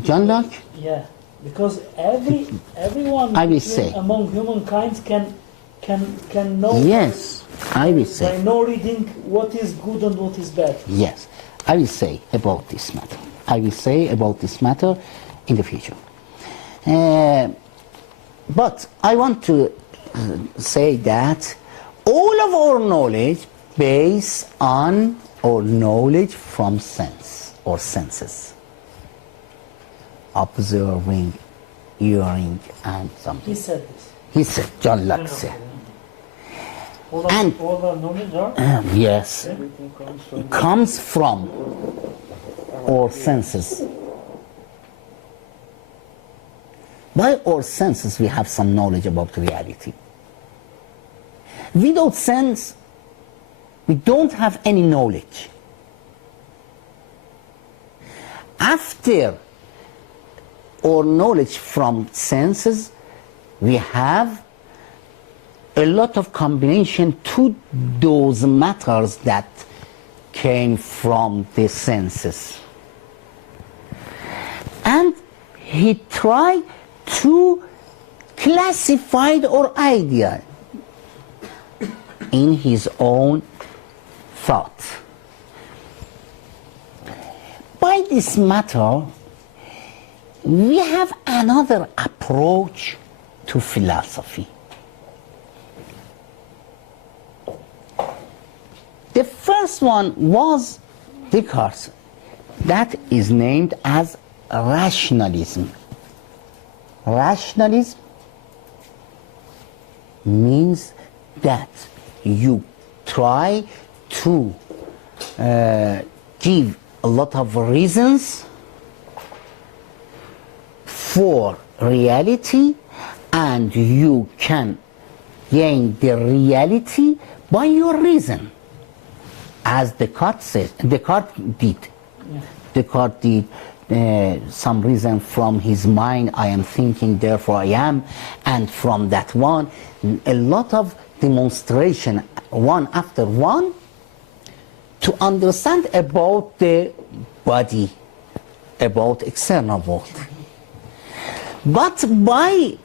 John Locke? Yeah, because everyone I will say. among humankind can know. Yes, I will say. By no reading what is good and what is bad. Yes, I will say about this matter. I will say about this matter in the future. But I want to say that all of our knowledge based on our knowledge from sense or senses. Observing, hearing, and something. He said this. He said, John Locke said. All And- our knowledge are Yes, Everything comes from comes from our senses. By our senses, we have some knowledge about reality. Without sense, we don't have any knowledge. After our knowledge from senses, we have a lot of combination to those matters that came from the senses. And he tried to classify our idea in his own thought. By this matter, we have another approach to philosophy. The first one was Descartes, that is named as rationalism. Rationalism means that you try to give a lot of reasons for reality, and you can gain the reality by your reason. As Descartes did. Yeah. Descartes did some reason from his mind, I am thinking, therefore I am, and from that one, a lot of demonstration one after one to understand about the body, about external world. But by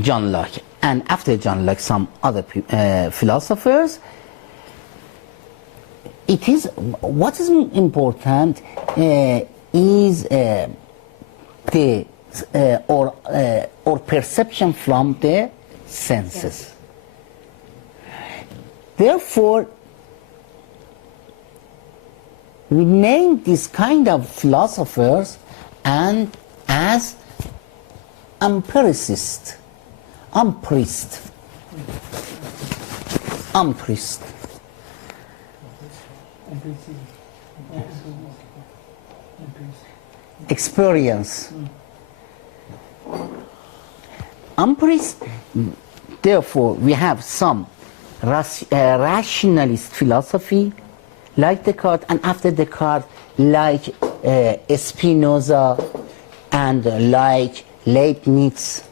John Locke, and after John Locke some other philosophers, it is what is important is the or perception from the senses. Therefore, we name this kind of philosophers and as empiricist, experience. Therefore, we have some rationalist philosophy like Descartes, and after Descartes, like Spinoza and like Leibniz.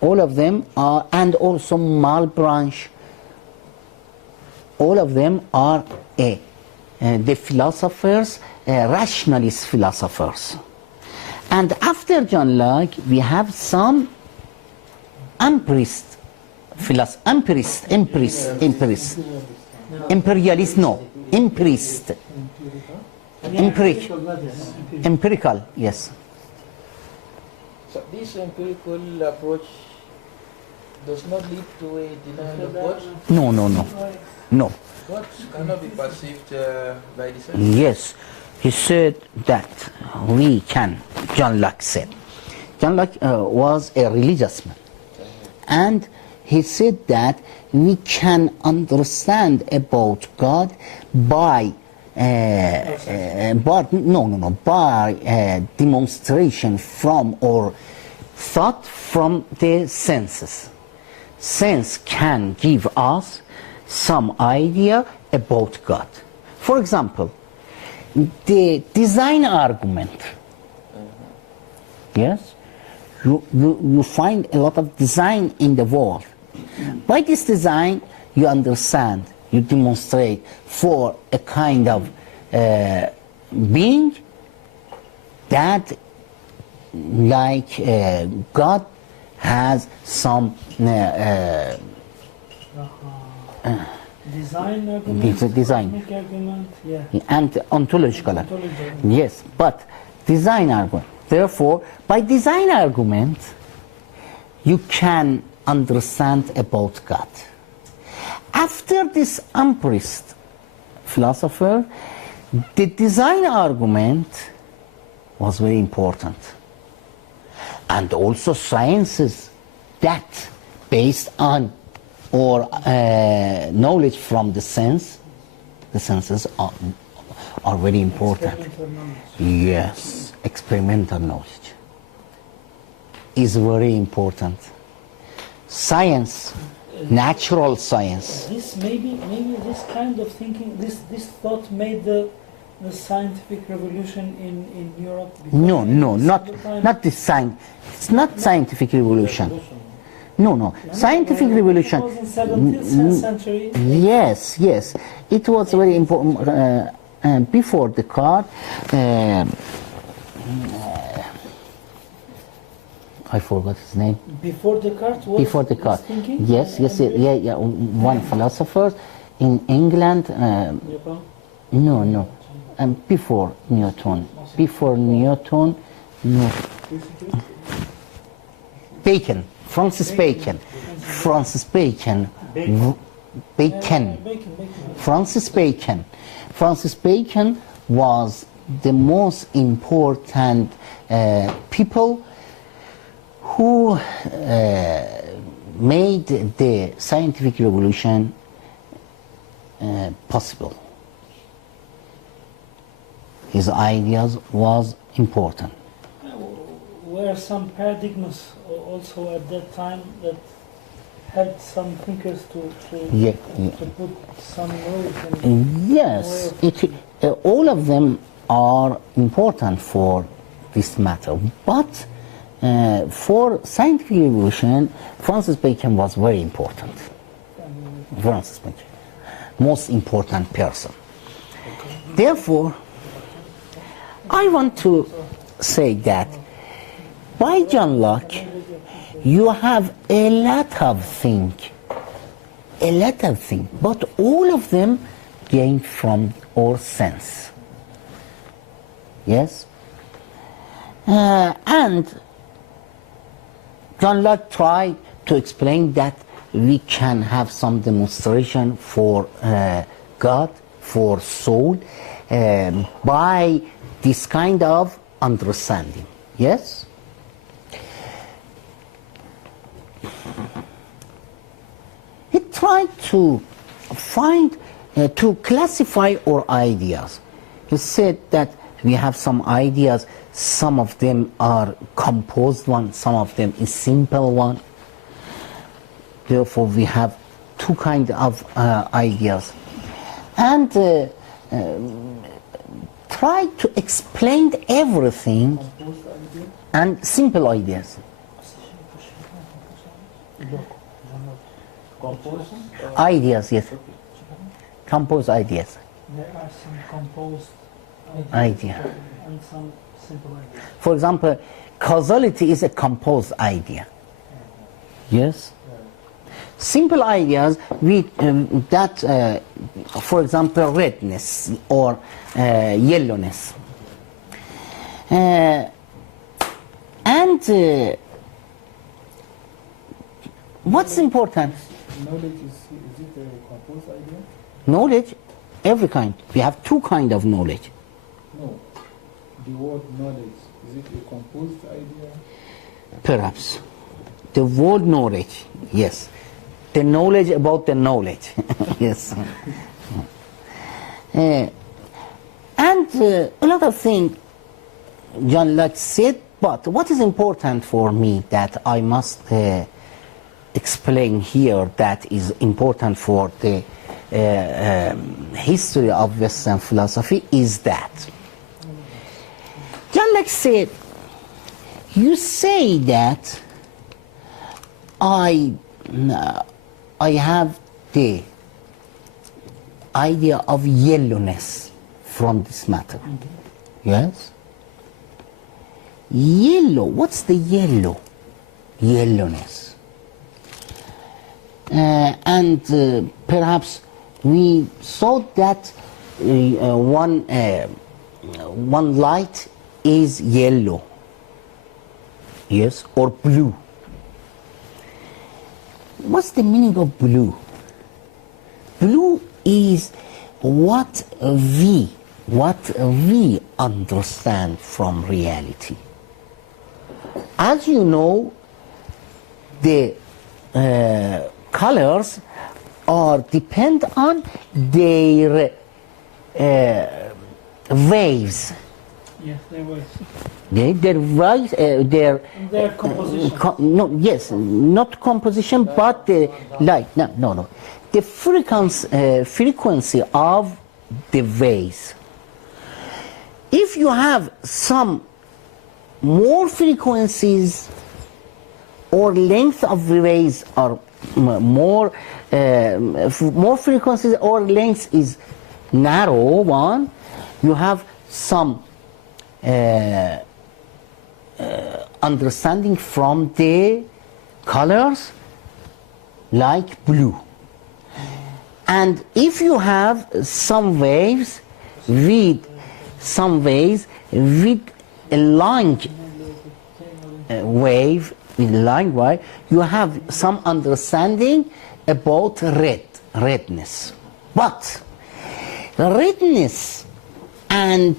All of them are, and also Malebranche, all of them are the philosophers, rationalist philosophers. And after John Locke, we have some empirist, empirist, empirical, yes. So this empirical approach does not lead to a denial of God? No. God cannot be perceived by the sense? Yes, he said that we can, John Locke said. John Locke was a religious man. And he said that we can understand about God by demonstration from or thought from the senses. Sense can give us some idea about God. For example, the design argument. Yes? You find a lot of design in the world. By this design, you understand, you demonstrate for a kind of being that, like God, has some design argument, design argument, yeah. And ontological. Yes, but design argument. Therefore, by design argument, you can understand about God. After this empirist philosopher, the design argument was very important. And also sciences that based on or knowledge from the senses are very important. Yes, experimental knowledge is very important. Science, natural science. This maybe this kind of thinking, this thought made the scientific revolution in Europe. No, not this science. It's not scientific revolution. No. Scientific revolution. It was in 17th century. Yes. It was very important before Descartes. I forgot his name. Before Descartes was thinking? Yes. One philosopher in England. No. Before Newton. No. Bacon. Francis Bacon. Francis Bacon was the most important people who made the scientific revolution possible. His ideas was important. Were some paradigms also at that time that helped some thinkers to put some knowledge in? Yes, all of them are important for this matter, but for scientific revolution, Francis Bacon was very important. most important person. Therefore, I want to say that by John Locke, you have a lot of things, but all of them gained from our sense. Yes? And John Locke tried to explain that we can have some demonstration for God, for soul, by this kind of understanding. Yes? He tried to find, to classify our ideas. He said that we have some ideas, some of them are composed one, some of them is simple one. Therefore, we have two kinds of ideas. And try to explain everything and simple ideas. Ideas, yes. Composed ideas. There are some composed Idea. and some simple ideas. For example, causality is a composed idea. Yes? Simple ideas with that, for example, redness or yellowness. And what's important? Knowledge is it a composed idea? Knowledge, every kind. We have two kinds of knowledge. No. The word knowledge, is it a composed idea? Perhaps. The word knowledge, yes. The knowledge about the knowledge, yes. And a lot of things John Locke said, but what is important for me that I must explain here that is important for the history of Western philosophy is that John Locke said, you say that I have the idea of yellowness from this matter. Yes? Yellow, what's the yellow? Yellowness. And perhaps we thought that one light is yellow. Yes? Or blue. What's the meaning of blue? Blue is what we understand from reality. As you know, the colors are depend on their waves. Yes, there was. Their composition. no, yes, not composition, but the light. No. The frequency of the waves. If you have some more frequencies or length of the waves are more frequencies or length is narrow one, you have some understanding from the colors like blue. And if you have some waves with a long wave, you have some understanding about redness. But redness and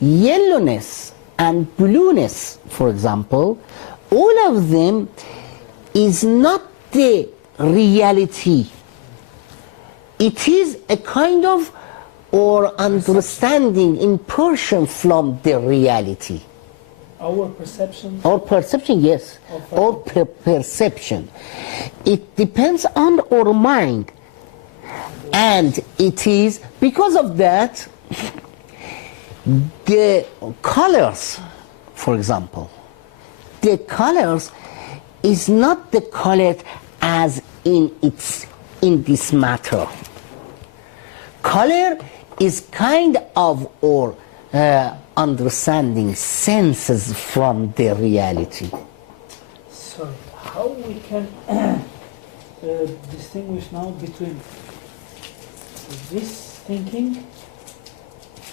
yellowness and blueness, for example, all of them is not the reality. It is a kind of or understanding, impression from the reality. Our perception. Our perception, yes. Our perception. It depends on our mind. And it is, because of that, the colors, for example, the colors is not the color as in its in this matter. Color is kind of our understanding senses from the reality. So how we can distinguish now between this thinking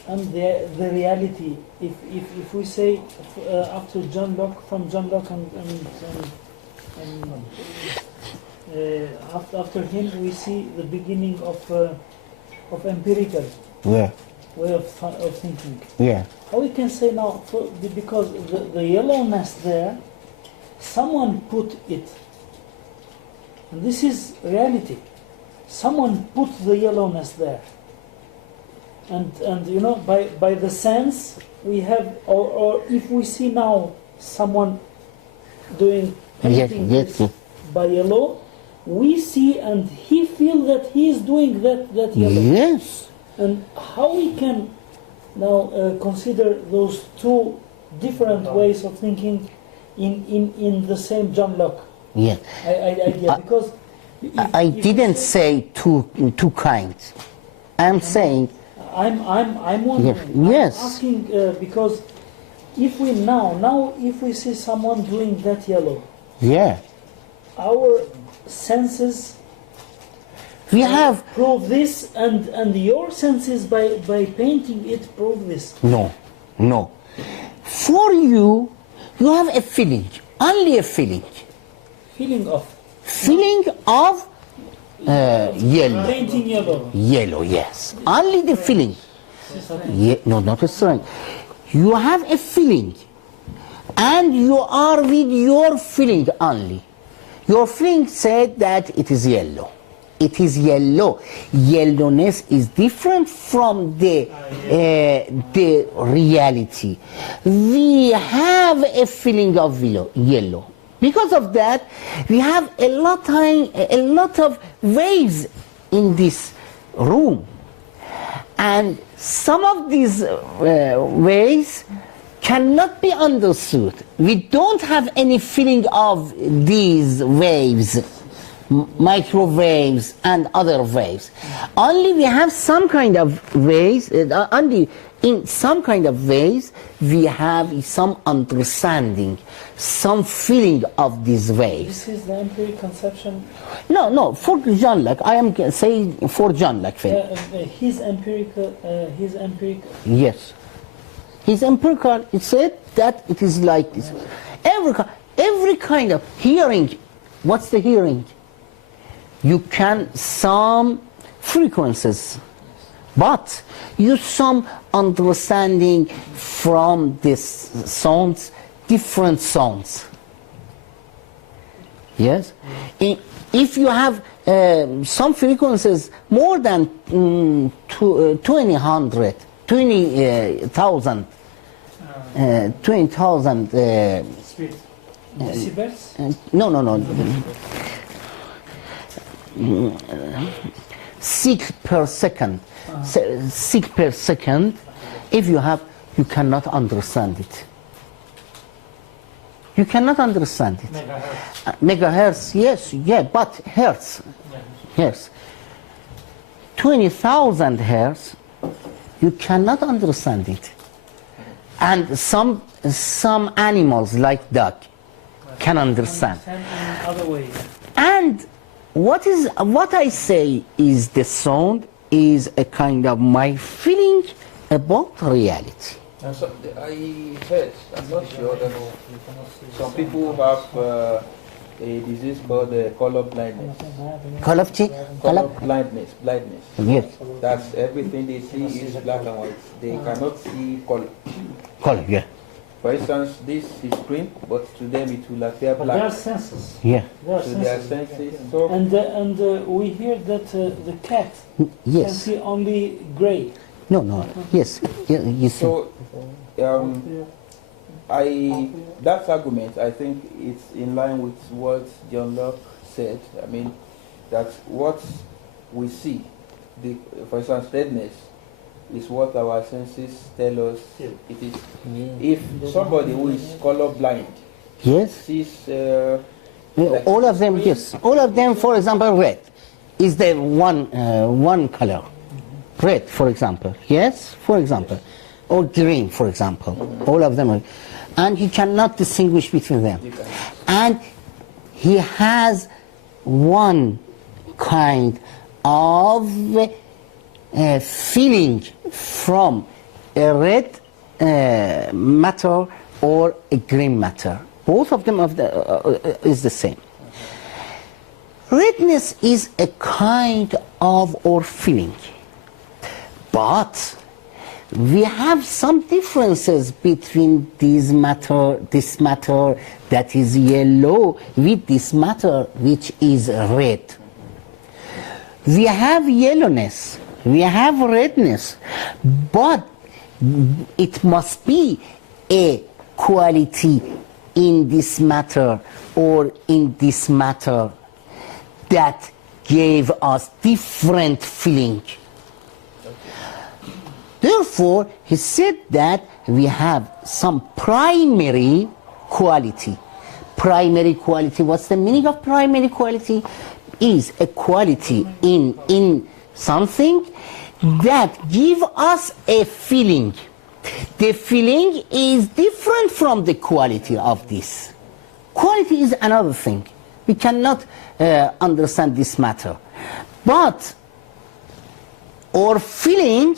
and the reality? If we say after John Locke, from John Locke and after him, we see the beginning of empirical Yeah. way of thinking. Yeah. How we can say now, because the yellowness there, someone put it, and this is reality. Someone put the yellowness there, and you know, by the sense we have, or if we see now someone doing anything Yes. by yellow, we see and he feel that he is doing that yellow. Yes. And how we can now consider those two different ways of thinking in the same John Locke Yeah. idea? Because I didn't say two kinds. I'm saying I'm wondering. Yes. I'm asking because if we now if we see someone doing that yellow, yeah. our senses We have prove this, and your senses by painting it prove this. no. For you, you have a feeling, only a feeling of yellow. Painting yellow. Yellow, yes. Only the feeling. No, not a strength. You have a feeling, and you are with your feeling only. Your feeling said that it is yellow. It is yellow. Yellowness is different from the reality. We have a feeling of yellow. Because of that, we have a lot of waves in this room, and some of these waves cannot be understood. We don't have any feeling of these waves, microwaves and other waves. Only we have some kind of waves, only in some kind of ways we have some understanding, some feeling of these waves. This is the empirical conception. No, for John Locke, I am saying for John Locke. His empirical. Yes. His empirical, it said that it is like this. Every kind of hearing, what's the hearing? You can some frequencies, but you some understanding from these sounds, different sounds. Yes? If you have some frequencies more than 20,000 Speed. Decibels? No. 6 per second. 6 per second. If you have, you cannot understand it. You cannot understand it. Megahertz, yes, but hertz, yes. 20,000 hertz, you cannot understand it. And some animals like dog can understand. In other ways. And what I say is the sound is a kind of my feeling about reality. And so I heard, I'm not sure, that some people have a disease called color blindness. Color Blindness. Yes. That's everything they see is black and white. They cannot see color. Color, yeah. For instance, this is green, but to them it will appear But there are black. Yeah. senses. There are So their senses. senses. So And we hear that the cat can Yes. see only gray. No. Yes. You see. So, that argument, I think it's in line with what John Locke said. I mean, that what we see, for instance, redness, is what our senses tell us it is. If somebody who is colorblind Yes. sees All of them, yes. All of them, for example, red. is the one color, red, for example. Yes, for example, or green, for example. All of them, and he cannot distinguish between them. And he has one kind of feeling from a red matter or a green matter. Both of them is the same. Redness is a kind of or feeling, but we have some differences between this matter that is yellow with this matter which is red. We have yellowness, we have redness, but it must be a quality in this matter or in this matter that gave us different feeling. Therefore, he said that we have some primary quality. Primary quality, what's the meaning of primary quality? Is a quality in something that give us a feeling. The feeling is different from the quality of this. Quality is another thing. We cannot understand this matter. But our feeling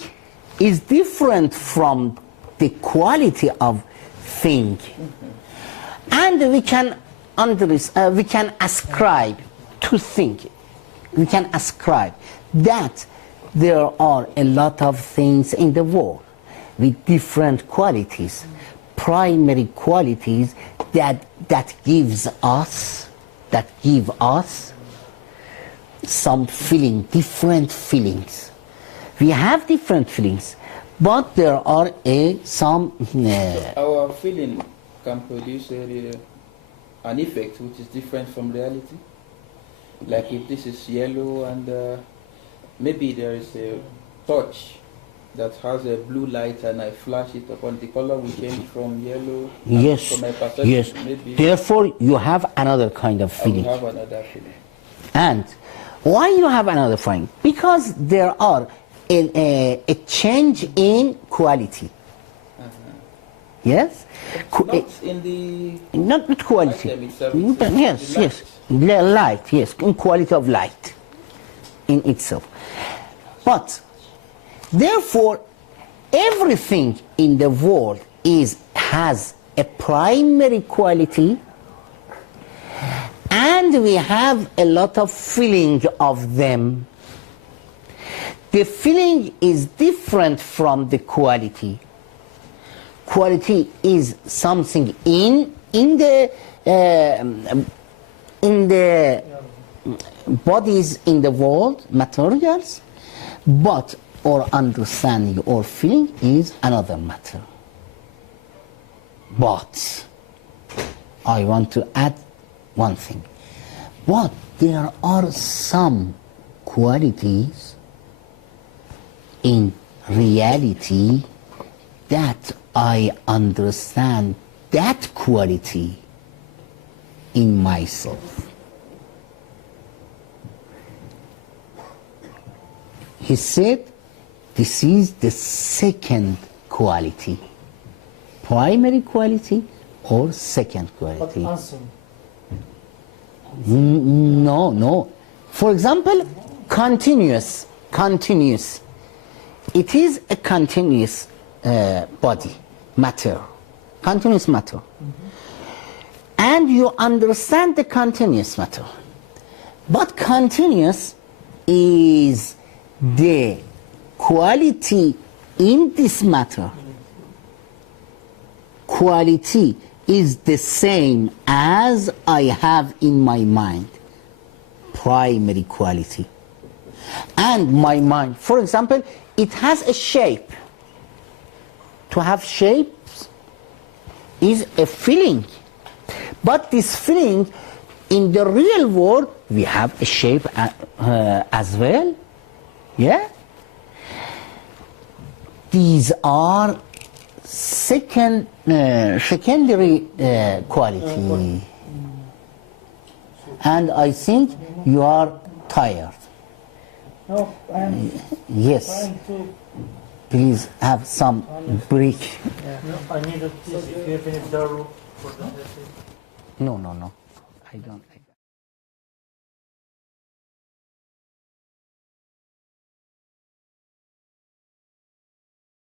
is different from the quality of thing. And we can ascribe to think. We can ascribe that there are a lot of things in the world with different qualities, primary qualities that give us some feeling, different feelings. We have different feelings, but there are some. Our feeling can produce an effect which is different from reality. Like if this is yellow and maybe there is a torch that has a blue light and I flash it upon the color will change from yellow. Yes, from my perception, yes. maybe Therefore, you have another kind of feeling. I will have another feeling. And why you have another feeling? Because there are a change in quality. Yes? Not in the Not quality. item itself, Yes, the yes. Light, yes, in quality of light in itself. But therefore, everything in the world has a primary quality, and we have a lot of feeling of them. The feeling is different from the quality. Quality is something in the bodies in the world, materials, but our understanding or feeling is another matter. But I want to add one thing. But there are some qualities in reality that I understand that quality in myself. He said this is the second quality. Primary quality or second But quality? unseen. No. For example, continuous. It is a continuous body, matter, continuous matter. And you understand the continuous matter. But continuous is the quality in this matter. Quality is the same as I have in my mind, primary quality. And my mind, for example, it has a shape. To have shapes is a feeling. But this feeling, in the real world, we have a shape as well. Yeah? These are secondary quality. And I think you are tired. No, I am Yes, trying to. please have some break. Yeah. No, I needed this. If you have any daru for the No, I don't.